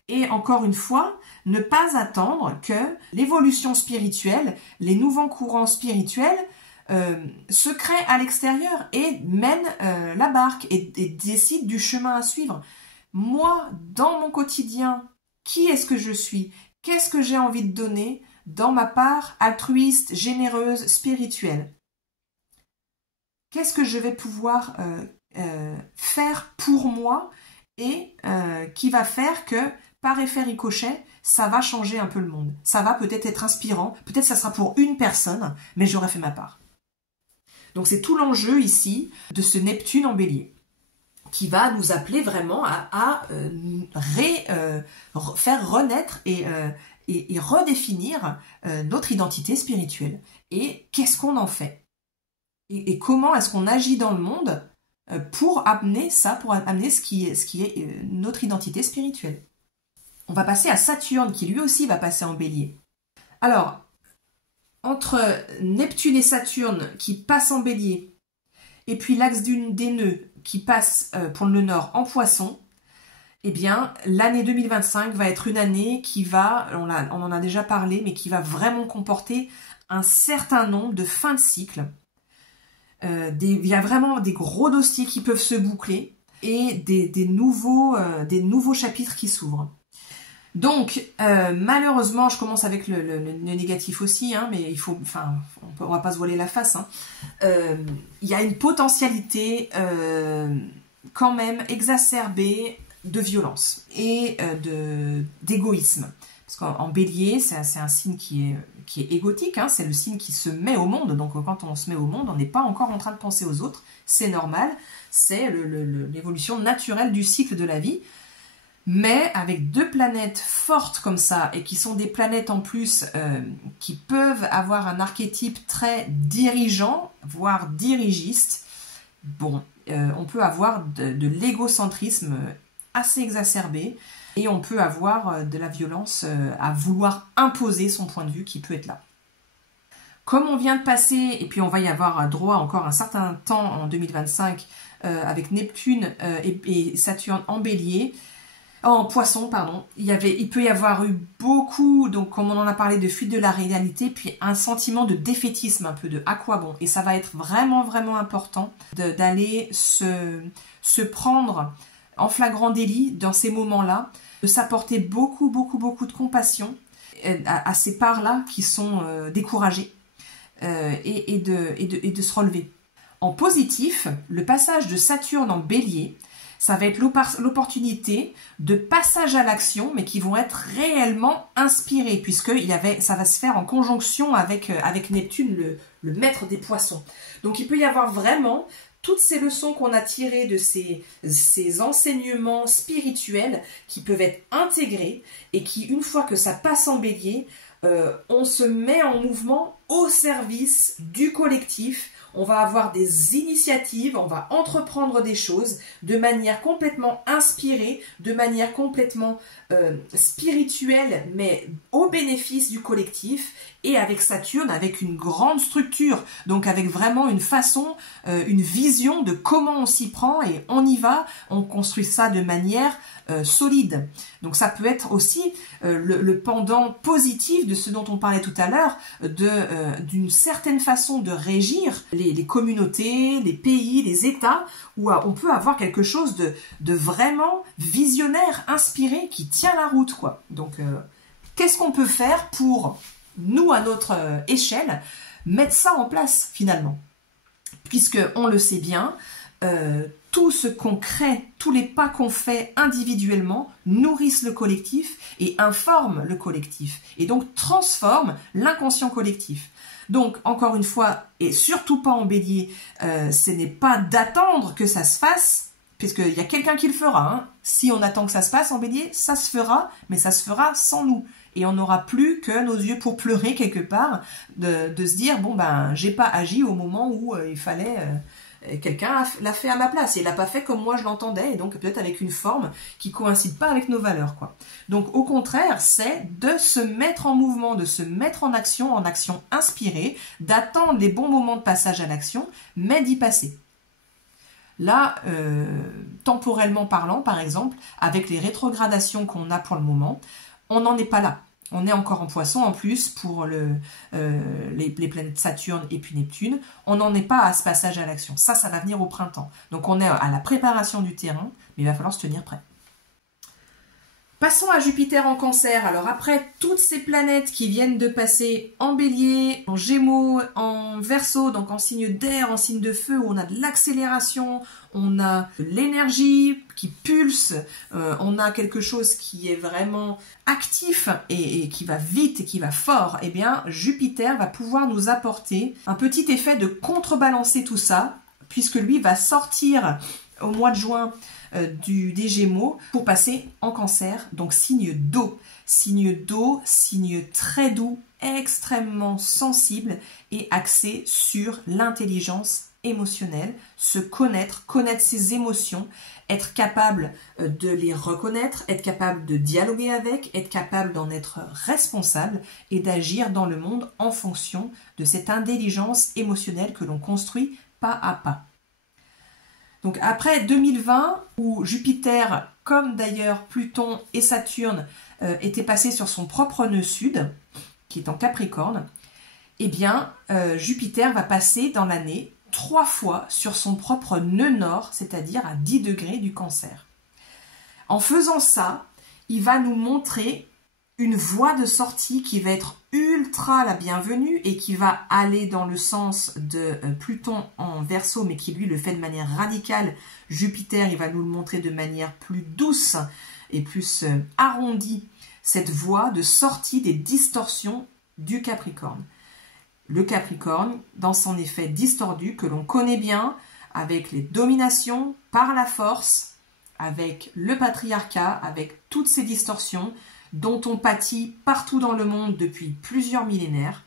Et encore une fois, ne pas attendre que l'évolution spirituelle, les nouveaux courants spirituels se créent à l'extérieur et mènent la barque et décident du chemin à suivre. Moi, dans mon quotidien, qui est-ce que je suis? Qu'est-ce que j'ai envie de donner dans ma part altruiste, généreuse, spirituelle? Qu'est-ce que je vais pouvoir faire pour moi et qui va faire que, par effet ricochet, ça va changer un peu le monde. Ça va peut-être être inspirant, peut-être ça sera pour une personne, mais j'aurai fait ma part. Donc c'est tout l'enjeu ici de ce Neptune en Bélier, qui va nous appeler vraiment à faire renaître et redéfinir notre identité spirituelle. Et qu'est-ce qu'on en fait? Et comment est-ce qu'on agit dans le monde pour amener ça, pour amener ce qui est notre identité spirituelle? On va passer à Saturne, qui lui aussi va passer en Bélier. Alors, entre Neptune et Saturne qui passent en Bélier, et puis l'axe des nœuds qui passe pour le Nord en Poisson, eh bien, l'année 2025 va être une année qui va, on en a déjà parlé, mais qui va vraiment comporter un certain nombre de fins de cycle. Il y a vraiment des gros dossiers qui peuvent se boucler et des nouveaux chapitres qui s'ouvrent. Donc, malheureusement, je commence avec le négatif aussi, hein, mais on va pas se voiler la face. Hein. Il y a une potentialité quand même exacerbée de violence et d'égoïsme. Parce qu'en Bélier, c'est un signe qui est égotique, hein, c'est le signe qui se met au monde. Donc quand on se met au monde, on n'est pas encore en train de penser aux autres. C'est normal, c'est l'évolution naturelle du cycle de la vie. Mais avec deux planètes fortes comme ça, et qui sont des planètes en plus qui peuvent avoir un archétype très dirigeant, voire dirigiste, bon, on peut avoir de l'égocentrisme assez exacerbé, et on peut avoir de la violence à vouloir imposer son point de vue qui peut être là. Comme on vient de passer, et puis on va y avoir droit encore un certain temps en 2025, avec Neptune et Saturne en Bélier, en Poisson, pardon, il peut y avoir eu beaucoup, donc comme on en a parlé, de fuite de la réalité, puis un sentiment de défaitisme, un peu de à quoi bon. Et ça va être vraiment, vraiment important d'aller se prendre en flagrant délit dans ces moments-là, de s'apporter beaucoup, beaucoup, beaucoup de compassion à ces parts-là qui sont découragées et de se relever. En positif, le passage de Saturne en Bélier, ça va être l'opportunité de passage à l'action, mais qui vont être réellement inspirés, puisque ça va se faire en conjonction avec Neptune, le maître des poissons. Donc il peut y avoir vraiment toutes ces leçons qu'on a tirées de ces enseignements spirituels qui peuvent être intégrés et qui, une fois que ça passe en Bélier, on se met en mouvement au service du collectif. On va avoir des initiatives, on va entreprendre des choses de manière complètement inspirée, de manière complètement spirituelle, mais au bénéfice du collectif, et avec Saturne, avec une grande structure, donc avec vraiment une façon, une vision de comment on s'y prend, et on y va, on construit ça de manière solide. Donc ça peut être aussi le pendant positif de ce dont on parlait tout à l'heure, d'une certaine façon de régir les communautés, les pays, les États, où on peut avoir quelque chose de vraiment visionnaire, inspiré, qui tient la route, quoi. Donc qu'est-ce qu'on peut faire pour, nous, à notre échelle, mettre ça en place, finalement? Puisque, on le sait bien, tout ce qu'on crée, tous les pas qu'on fait individuellement nourrissent le collectif et informent le collectif, et donc transforment l'inconscient collectif. Donc, encore une fois, et surtout pas en Bélier, ce n'est pas d'attendre que ça se fasse, puisqu'il y a quelqu'un qui le fera. Hein. Si on attend que ça se passe en Bélier, ça se fera, mais ça se fera sans nous. Et on n'aura plus que nos yeux pour pleurer quelque part, de se dire, bon ben, j'ai pas agi au moment où il fallait quelqu'un l'a fait à ma place et il l'a pas fait comme moi je l'entendais, et donc peut-être avec une forme qui coïncide pas avec nos valeurs, quoi. Donc au contraire, c'est de se mettre en mouvement, de se mettre en action inspirée, d'attendre les bons moments de passage à l'action, mais d'y passer. Là, temporellement parlant, par exemple, avec les rétrogradations qu'on a pour le moment, on n'en est pas là. On est encore en Poisson en plus pour les planètes Saturne et puis Neptune. On n'en est pas à ce passage à l'action. Ça va venir au printemps. Donc on est à la préparation du terrain, mais il va falloir se tenir prêt. Passons à Jupiter en Cancer. Alors après toutes ces planètes qui viennent de passer en Bélier, en Gémeaux, en Verseau, donc en signe d'air, en signe de feu, où on a de l'accélération, on a de l'énergie qui pulse, on a quelque chose qui est vraiment actif et qui va vite et qui va fort, eh bien Jupiter va pouvoir nous apporter un petit effet de contrebalancer tout ça, puisque lui va sortir au mois de juin des Gémeaux pour passer en Cancer, donc signe d'eau. Signe d'eau, signe très doux, extrêmement sensible et axé sur l'intelligence émotionnelle, se connaître ses émotions, être capable de les reconnaître, être capable de dialoguer avec, être capable d'en être responsable et d'agir dans le monde en fonction de cette intelligence émotionnelle que l'on construit pas à pas. Donc après 2020, où Jupiter, comme d'ailleurs Pluton et Saturne, étaient passés sur son propre nœud sud, qui est en Capricorne, eh bien Jupiter va passer dans l'année 3 fois sur son propre nœud nord, c'est-à-dire à 10 degrés du Cancer. En faisant ça, il va nous montrer une voie de sortie qui va être ultra la bienvenue et qui va aller dans le sens de Pluton en Verseau, mais qui lui le fait de manière radicale. Jupiter, il va nous le montrer de manière plus douce et plus arrondie, cette voie de sortie des distorsions du Capricorne. Le Capricorne, dans son effet distordu, que l'on connaît bien, avec les dominations par la force, avec le patriarcat, avec toutes ces distorsions, dont on pâtit partout dans le monde depuis plusieurs millénaires,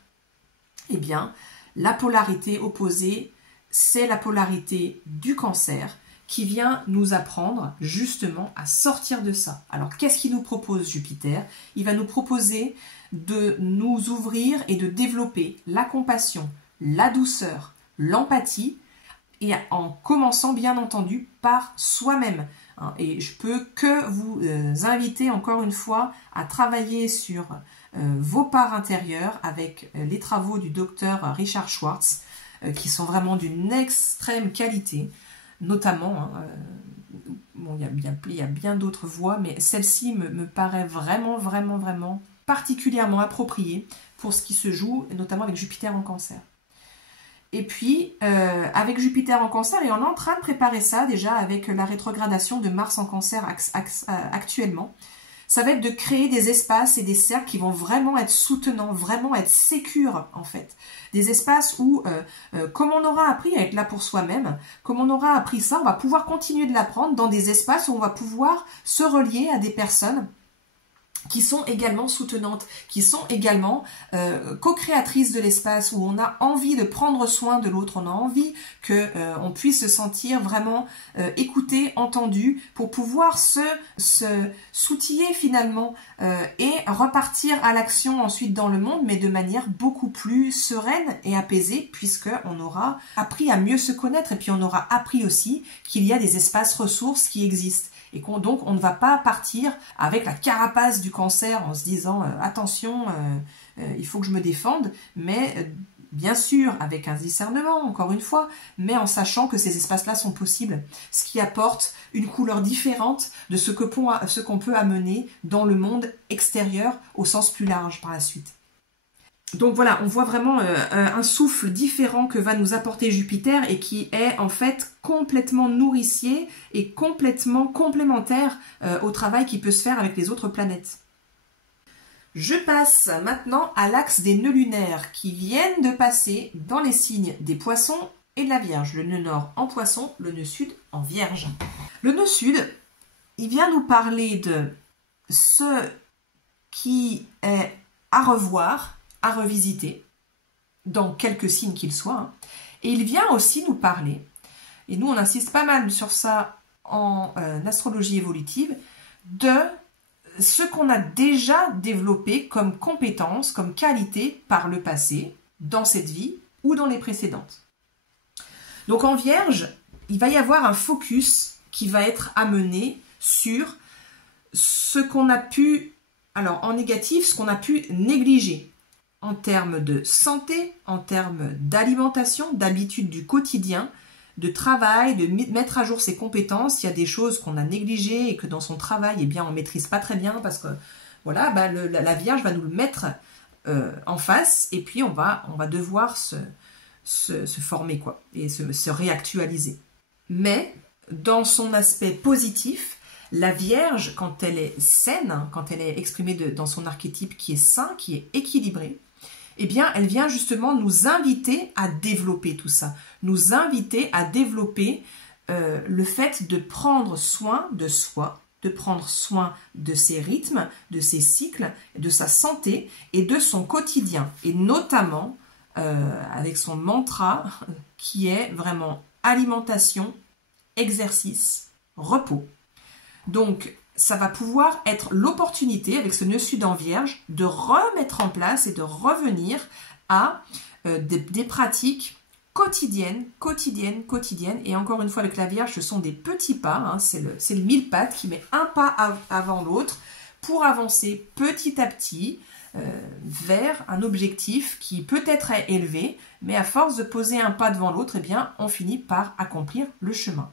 eh bien, la polarité opposée, c'est la polarité du Cancer qui vient nous apprendre justement à sortir de ça. Alors, qu'est-ce qu'il nous propose Jupiter? Il va nous proposer de nous ouvrir et de développer la compassion, la douceur, l'empathie, et en commençant bien entendu par soi-même. Et je peux que vous inviter encore une fois à travailler sur vos parts intérieures avec les travaux du docteur Richard Schwartz, qui sont vraiment d'une extrême qualité, notamment, bon, il y a bien d'autres voies, mais celle-ci me paraît vraiment particulièrement appropriée pour ce qui se joue, notamment avec Jupiter en Cancer. Et puis, avec Jupiter en Cancer, et on est en train de préparer ça déjà avec la rétrogradation de Mars en Cancer actuellement, ça va être de créer des espaces et des cercles qui vont vraiment être soutenants, vraiment être sécures en fait. Des espaces où, comme on aura appris à être là pour soi-même, comme on aura appris ça, on va pouvoir continuer de l'apprendre dans des espaces où on va pouvoir se relier à des personnes qui sont également soutenantes, qui sont également co-créatrices de l'espace, où on a envie de prendre soin de l'autre, on a envie qu'on puisse se sentir vraiment écouté, entendu, pour pouvoir se s'outiller finalement et repartir à l'action ensuite dans le monde, mais de manière beaucoup plus sereine et apaisée, puisqu'on aura appris à mieux se connaître, et puis on aura appris aussi qu'il y a des espaces ressources qui existent. Et donc, on ne va pas partir avec la carapace du Cancer en se disant attention, il faut que je me défende, mais bien sûr, avec un discernement, encore une fois, mais en sachant que ces espaces-là sont possibles, ce qui apporte une couleur différente de ce qu'on peut amener dans le monde extérieur au sens plus large par la suite. Donc voilà, on voit vraiment un souffle différent que va nous apporter Jupiter et qui est en fait complètement nourricier et complètement complémentaire au travail qui peut se faire avec les autres planètes. Je passe maintenant à l'axe des nœuds lunaires qui viennent de passer dans les signes des Poissons et de la Vierge. Le nœud nord en Poisson, le nœud sud en Vierge. Le nœud sud, il vient nous parler de ce qui est à revoir, à revisiter, dans quelques signes qu'ils soient, et il vient aussi nous parler et nous on insiste pas mal sur ça en astrologie évolutive, de ce qu'on a déjà développé comme compétences, comme qualité par le passé, dans cette vie ou dans les précédentes. Donc en Vierge, il va y avoir un focus qui va être amené sur ce qu'on a pu, alors en négatif, ce qu'on a pu négliger en termes de santé, en termes d'alimentation, d'habitudes du quotidien, de travail, de mettre à jour ses compétences. Il y a des choses qu'on a négligées et que dans son travail, eh bien, on ne maîtrise pas très bien parce que voilà, la Vierge va nous le mettre en face et puis on va devoir se former quoi, et se réactualiser. Mais dans son aspect positif, la Vierge, quand elle est saine, quand elle est exprimée dans son archétype qui est sain, qui est équilibré, eh bien, elle vient justement nous inviter à développer tout ça, nous inviter à développer le fait de prendre soin de soi, de prendre soin de ses rythmes, de ses cycles, de sa santé et de son quotidien, et notamment avec son mantra qui est vraiment alimentation, exercice, repos. Donc, ça va pouvoir être l'opportunité, avec ce nœud sud en Vierge, de remettre en place et de revenir à des pratiques quotidiennes. Et encore une fois, avec la Vierge, ce sont des petits pas, hein, c'est le mille pattes qui met un pas avant l'autre pour avancer petit à petit vers un objectif qui peut-être est élevé, mais à force de poser un pas devant l'autre, eh bien, on finit par accomplir le chemin.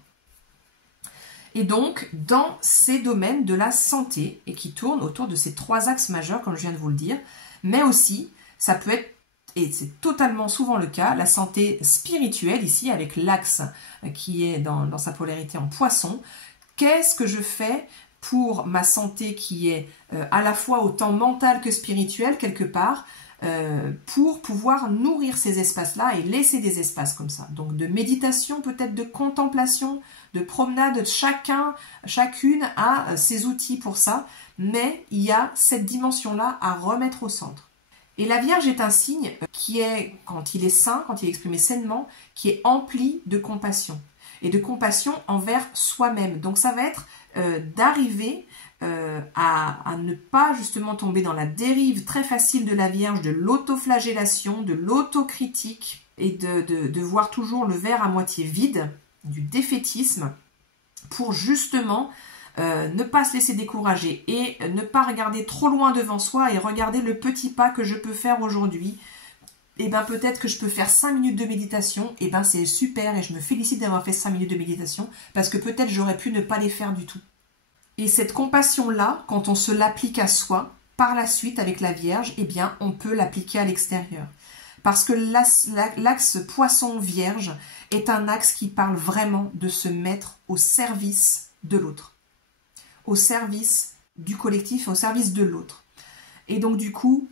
Et donc, dans ces domaines de la santé, et qui tournent autour de ces 3 axes majeurs, comme je viens de vous le dire, mais aussi, ça peut être, et c'est totalement souvent le cas, la santé spirituelle, ici, avec l'axe qui est dans sa polarité en poisson. Qu'est-ce que je fais pour ma santé qui est à la fois autant mentale que spirituelle, quelque part, pour pouvoir nourrir ces espaces-là et laisser des espaces comme ça. Donc de méditation, peut-être de contemplation, de promenade, chacune a ses outils pour ça, mais il y a cette dimension-là à remettre au centre. Et la Vierge est un signe qui est, quand il est sain, quand il est exprimé sainement, qui est empli de compassion. Et de compassion envers soi-même. Donc ça va être d'arriver à ne pas justement tomber dans la dérive très facile de la Vierge, de l'autoflagellation, de l'autocritique et de voir toujours le verre à moitié vide, du défaitisme, pour justement ne pas se laisser décourager et ne pas regarder trop loin devant soi et regarder le petit pas que je peux faire aujourd'hui. Et bien peut-être que je peux faire 5 minutes de méditation, et bien c'est super et je me félicite d'avoir fait 5 minutes de méditation parce que peut-être j'aurais pu ne pas les faire du tout. Et cette compassion-là, quand on se l'applique à soi, par la suite avec la Vierge, eh bien on peut l'appliquer à l'extérieur. Parce que l'axe poisson-vierge est un axe qui parle vraiment de se mettre au service de l'autre, au service du collectif, au service de l'autre. Et donc du coup,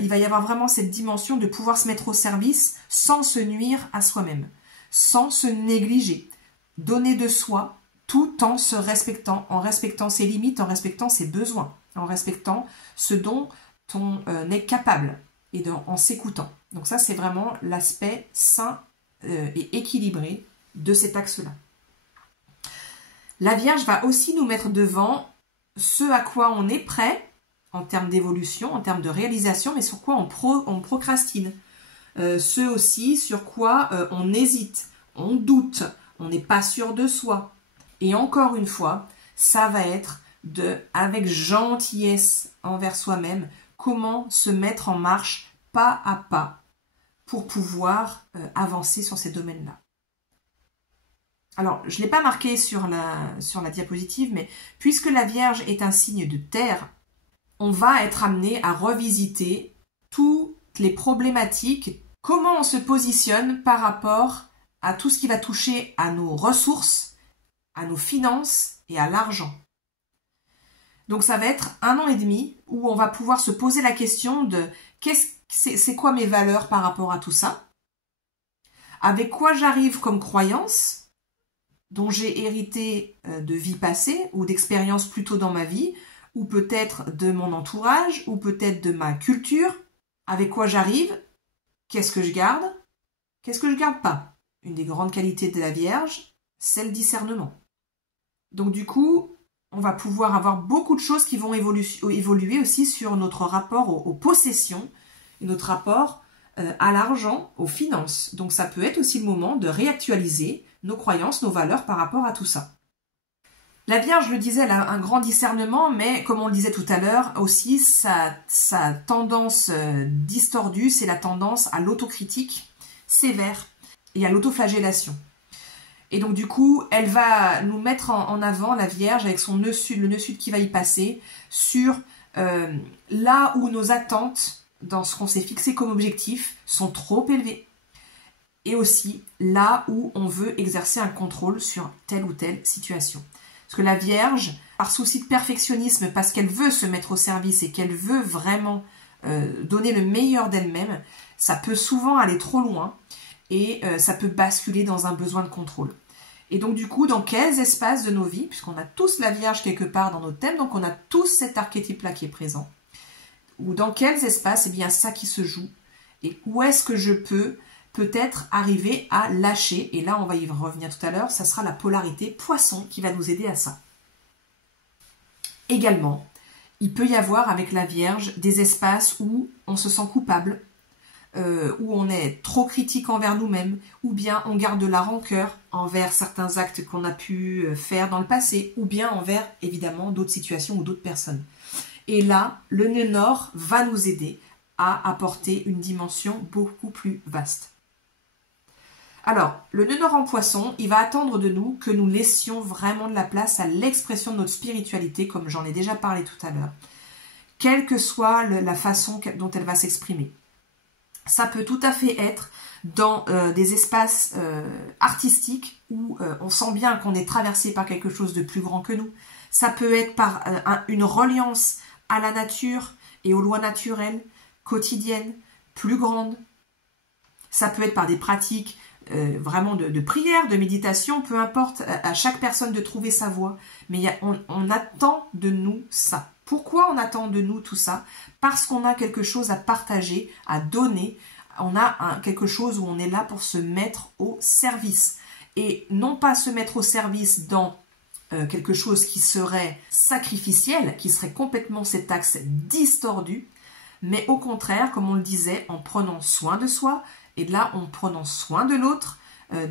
il va y avoir vraiment cette dimension de pouvoir se mettre au service sans se nuire à soi-même, sans se négliger, donner de soi tout en se respectant, en respectant ses limites, en respectant ses besoins, en respectant ce dont on est capable et en s'écoutant. Donc ça, c'est vraiment l'aspect sain et équilibré de cet axe-là. La Vierge va aussi nous mettre devant ce à quoi on est prêt en termes d'évolution, en termes de réalisation, mais sur quoi on procrastine. Ce aussi sur quoi on hésite, on doute, on n'est pas sûr de soi. Et encore une fois, ça va être avec gentillesse envers soi-même, comment se mettre en marche pas à pas pour pouvoir avancer sur ces domaines-là. Alors, je ne l'ai pas marqué sur la diapositive, mais puisque la Vierge est un signe de terre, on va être amené à revisiter toutes les problématiques, comment on se positionne par rapport à tout ce qui va toucher à nos ressources, à nos finances et à l'argent. Donc ça va être 1 an et demi où on va pouvoir se poser la question de c'est quoi mes valeurs par rapport à tout ça, avec quoi j'arrive comme croyance dont j'ai hérité de vie passée ou d'expériences plus tôt dans ma vie, ou peut-être de mon entourage, ou peut-être de ma culture, avec quoi j'arrive, qu'est-ce que je garde pas. Une des grandes qualités de la Vierge, c'est le discernement. Donc du coup, on va pouvoir avoir beaucoup de choses qui vont évoluer aussi sur notre rapport aux possessions, et notre rapport à l'argent, aux finances. Donc ça peut être aussi le moment de réactualiser nos croyances, nos valeurs par rapport à tout ça. La Vierge, je le disais, elle a un grand discernement, mais comme on le disait tout à l'heure, aussi sa tendance distordue, c'est la tendance à l'autocritique sévère et à l'autoflagellation. Et donc du coup, elle va nous mettre en avant, la Vierge, avec son nœud sud, le nœud sud qui va y passer, sur là où nos attentes, dans ce qu'on s'est fixé comme objectif, sont trop élevées. Et aussi là où on veut exercer un contrôle sur telle ou telle situation. Parce que la Vierge, par souci de perfectionnisme, parce qu'elle veut se mettre au service et qu'elle veut vraiment donner le meilleur d'elle-même, ça peut souvent aller trop loin et ça peut basculer dans un besoin de contrôle. Et donc du coup, dans quels espaces de nos vies, puisqu'on a tous la Vierge quelque part dans notre thème, donc on a tous cet archétype-là qui est présent, ou dans quels espaces, eh bien ça qui se joue, et où est-ce que je peux peut-être arriver à lâcher, et là on va y revenir tout à l'heure, ça sera la polarité poisson qui va nous aider à ça. Également, il peut y avoir avec la Vierge des espaces où on se sent coupable, où on est trop critique envers nous-mêmes, ou bien on garde de la rancœur envers certains actes qu'on a pu faire dans le passé, ou bien envers évidemment d'autres situations ou d'autres personnes. Et là, le nœud nord va nous aider à apporter une dimension beaucoup plus vaste. Alors, le nœud nord en poisson, il va attendre de nous que nous laissions vraiment de la place à l'expression de notre spiritualité, comme j'en ai déjà parlé tout à l'heure, quelle que soit la façon dont elle va s'exprimer. Ça peut tout à fait être dans des espaces artistiques où on sent bien qu'on est traversé par quelque chose de plus grand que nous. Ça peut être par une reliance à la nature et aux lois naturelles, quotidiennes, plus grandes. Ça peut être par des pratiques vraiment de prière, de méditation, peu importe, à chaque personne de trouver sa voie. Mais on attend de nous ça. Pourquoi on attend de nous tout ça? Parce qu'on a quelque chose à partager, à donner. On a quelque chose où on est là pour se mettre au service. Et non pas se mettre au service dans quelque chose qui serait sacrificiel, qui serait complètement cet axe distordu, mais au contraire, comme on le disait, en prenant soin de soi, et là, en prenant soin de l'autre,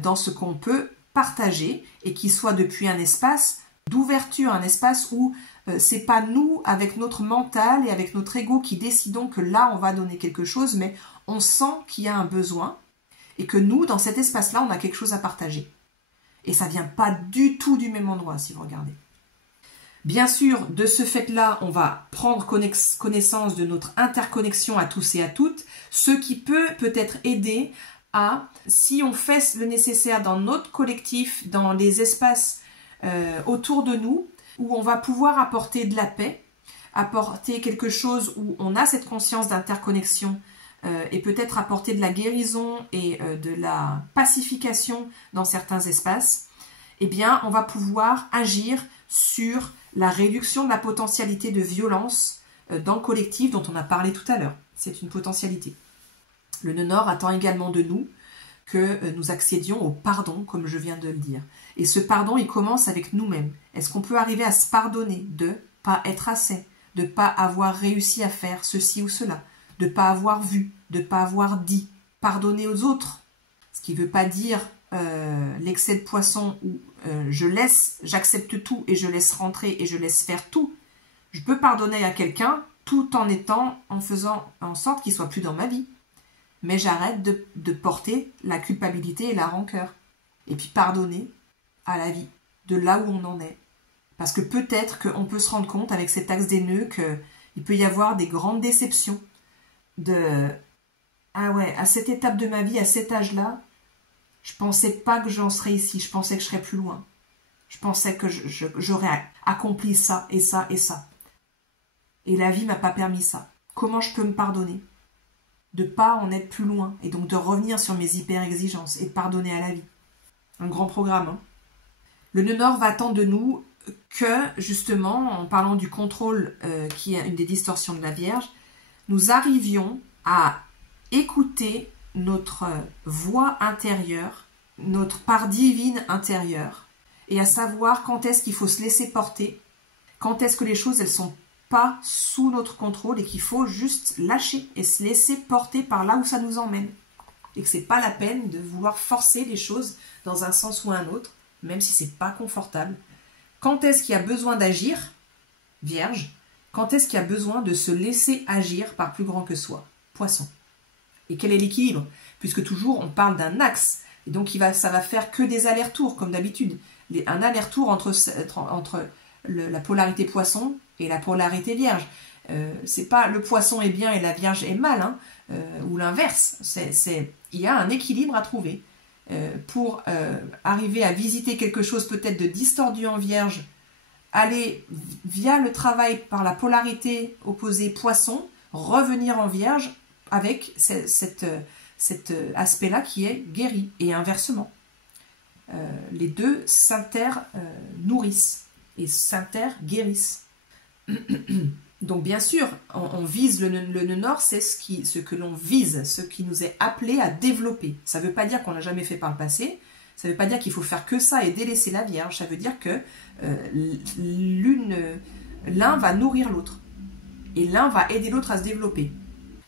dans ce qu'on peut partager, et qui soit depuis un espace d'ouverture, un espace où c'est pas nous, avec notre mental et avec notre ego, qui décidons que là, on va donner quelque chose, mais on sent qu'il y a un besoin, et que nous, dans cet espace-là, on a quelque chose à partager. Et ça vient pas du tout du même endroit, si vous regardez. Bien sûr, de ce fait-là, on va prendre connaissance de notre interconnexion à tous et à toutes, ce qui peut peut-être aider à, si on fait le nécessaire dans notre collectif, dans les espaces autour de nous, où on va pouvoir apporter de la paix, apporter quelque chose où on a cette conscience d'interconnexion et peut-être apporter de la guérison et de la pacification dans certains espaces, eh bien, on va pouvoir agir sur la réduction de la potentialité de violence dans le collectif dont on a parlé tout à l'heure. C'est une potentialité. Le nœud nord attend également de nous que nous accédions au pardon, comme je viens de le dire. Et ce pardon, il commence avec nous-mêmes. Est-ce qu'on peut arriver à se pardonner de ne pas être assez, de ne pas avoir réussi à faire ceci ou cela, de ne pas avoir vu, de ne pas avoir dit, pardonner aux autres, ce qui ne veut pas dire l'excès de poisson où j'accepte tout et je laisse rentrer et je laisse faire tout. Je peux pardonner à quelqu'un tout en faisant en sorte qu'il soit plus dans ma vie. Mais j'arrête de porter la culpabilité et la rancœur. Et puis pardonner à la vie, de là où on en est. Parce que peut-être qu'on peut se rendre compte avec cet axe des nœuds qu'il peut y avoir des grandes déceptions. Ah ouais, à cette étape de ma vie, à cet âge-là, je pensais pas que j'en serais ici, je pensais que je serais plus loin. Je pensais que j'aurais accompli ça et ça et ça. Et la vie m'a pas permis ça. Comment je peux me pardonner? De pas en être plus loin et donc de revenir sur mes hyper-exigences et de pardonner à la vie. Un grand programme. Hein. Le nœud nord va attendre de nous que, justement, en parlant du contrôle qui est une des distorsions de la Vierge, nous arrivions à écouter notre voix intérieure notre part divine intérieure et à savoir quand est-ce qu'il faut se laisser porter, quand est-ce que les choses elles sont pas sous notre contrôle et qu'il faut juste lâcher et se laisser porter par là où ça nous emmène. Et que c'est pas la peine de vouloir forcer les choses dans un sens ou un autre, même si c'est pas confortable. Quand est-ce qu'il y a besoin d'agir, Vierge? Quand est-ce qu'il y a besoin de se laisser agir par plus grand que soi, Poisson? Et quel est l'équilibre? Puisque toujours on parle d'un axe, et donc ça va faire que des allers-retours comme d'habitude. Un aller-retour entre la polarité Poisson et la polarité Vierge. C'est pas le Poisson est bien et la Vierge est mal, hein, ou l'inverse. Il y a un équilibre à trouver pour arriver à visiter quelque chose peut-être de distordu en Vierge, aller via le travail par la polarité opposée Poisson, revenir en Vierge avec cet aspect-là qui est guéri, et inversement. Les deux s'inter-nourrissent et s'inter-guérissent. Donc bien sûr, on vise le nœud nord, c'est ce que l'on vise, ce qui nous est appelé à développer. Ça ne veut pas dire qu'on n'a jamais fait par le passé, ça ne veut pas dire qu'il faut faire que ça et délaisser la Vierge, ça veut dire que l'un va nourrir l'autre et l'un va aider l'autre à se développer.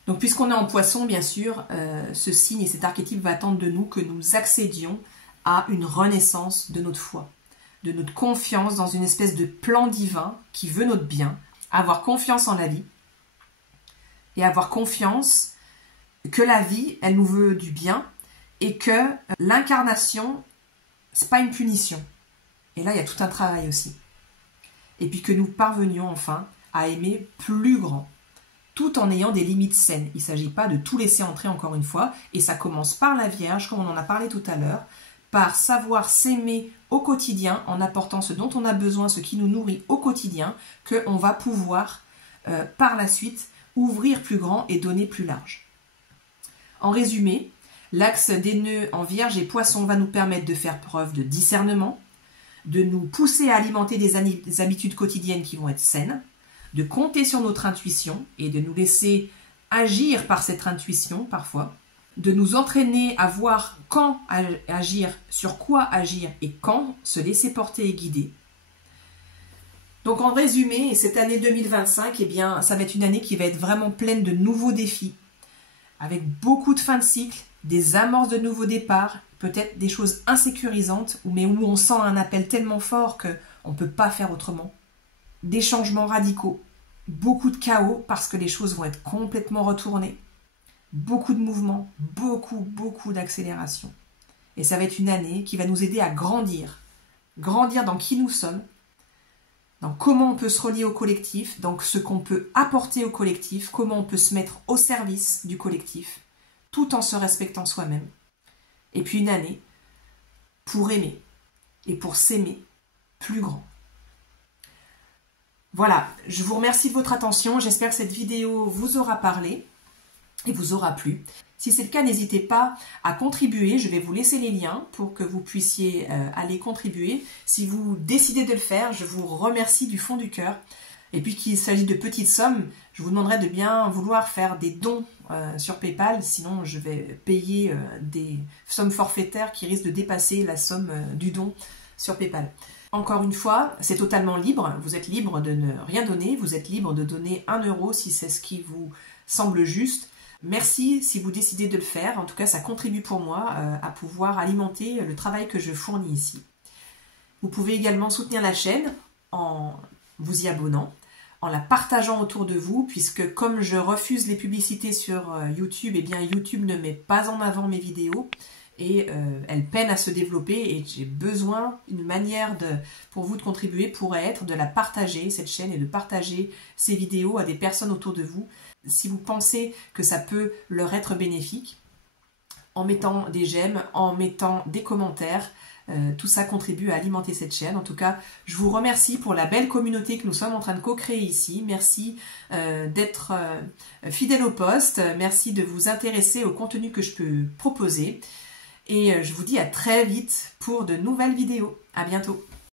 Donc puisqu'on est en Poisson, bien sûr, ce signe et cet archétype va attendre de nous que nous accédions à une renaissance de notre foi, de notre confiance dans une espèce de plan divin qui veut notre bien, avoir confiance en la vie et avoir confiance que la vie, elle nous veut du bien et que l'incarnation, c'est pas une punition. Et là, il y a tout un travail aussi. Et puis que nous parvenions enfin à aimer plus grand, tout en ayant des limites saines. Il ne s'agit pas de tout laisser entrer encore une fois, et ça commence par la Vierge, comme on en a parlé tout à l'heure, par savoir s'aimer au quotidien, en apportant ce dont on a besoin, ce qui nous nourrit au quotidien, qu'on va pouvoir, par la suite, ouvrir plus grand et donner plus large. En résumé, l'axe des nœuds en Vierge et Poisson va nous permettre de faire preuve de discernement, de nous pousser à alimenter des habitudes quotidiennes qui vont être saines, de compter sur notre intuition et de nous laisser agir par cette intuition parfois, de nous entraîner à voir quand agir, sur quoi agir et quand se laisser porter et guider. Donc en résumé, cette année 2025, eh bien, ça va être une année qui va être vraiment pleine de nouveaux défis, avec beaucoup de fins de cycle, des amorces de nouveaux départs, peut-être des choses insécurisantes, mais où on sent un appel tellement fort qu'on ne peut pas faire autrement. Des changements radicaux, beaucoup de chaos parce que les choses vont être complètement retournées, beaucoup de mouvements, beaucoup d'accélération. Et ça va être une année qui va nous aider à grandir dans qui nous sommes, dans comment on peut se relier au collectif, dans ce qu'on peut apporter au collectif, comment on peut se mettre au service du collectif, tout en se respectant soi-même. Et puis une année pour aimer et pour s'aimer plus grand. Voilà, je vous remercie de votre attention, j'espère que cette vidéo vous aura parlé et vous aura plu. Si c'est le cas, n'hésitez pas à contribuer, je vais vous laisser les liens pour que vous puissiez aller contribuer. Si vous décidez de le faire, je vous remercie du fond du cœur. Et puis qu'il s'agit de petites sommes, je vous demanderai de bien vouloir faire des dons sur PayPal, sinon je vais payer des sommes forfaitaires qui risquent de dépasser la somme du don sur PayPal. Encore une fois, c'est totalement libre, vous êtes libre de ne rien donner, vous êtes libre de donner 1 € si c'est ce qui vous semble juste. Merci si vous décidez de le faire, en tout cas ça contribue pour moi à pouvoir alimenter le travail que je fournis ici. Vous pouvez également soutenir la chaîne en vous y abonnant, en la partageant autour de vous, puisque comme je refuse les publicités sur YouTube, eh bien YouTube ne met pas en avant mes vidéos et elle peine à se développer et j'ai besoin, une manière pour vous de contribuer pourrait être de la partager, cette chaîne, et de partager ces vidéos à des personnes autour de vous, si vous pensez que ça peut leur être bénéfique, en mettant des j'aime, en mettant des commentaires. Tout ça contribue à alimenter cette chaîne. En tout cas, je vous remercie pour la belle communauté que nous sommes en train de co-créer ici. Merci d'être fidèle au poste. Merci de vous intéresser au contenu que je peux proposer. Et je vous dis à très vite pour de nouvelles vidéos. À bientôt.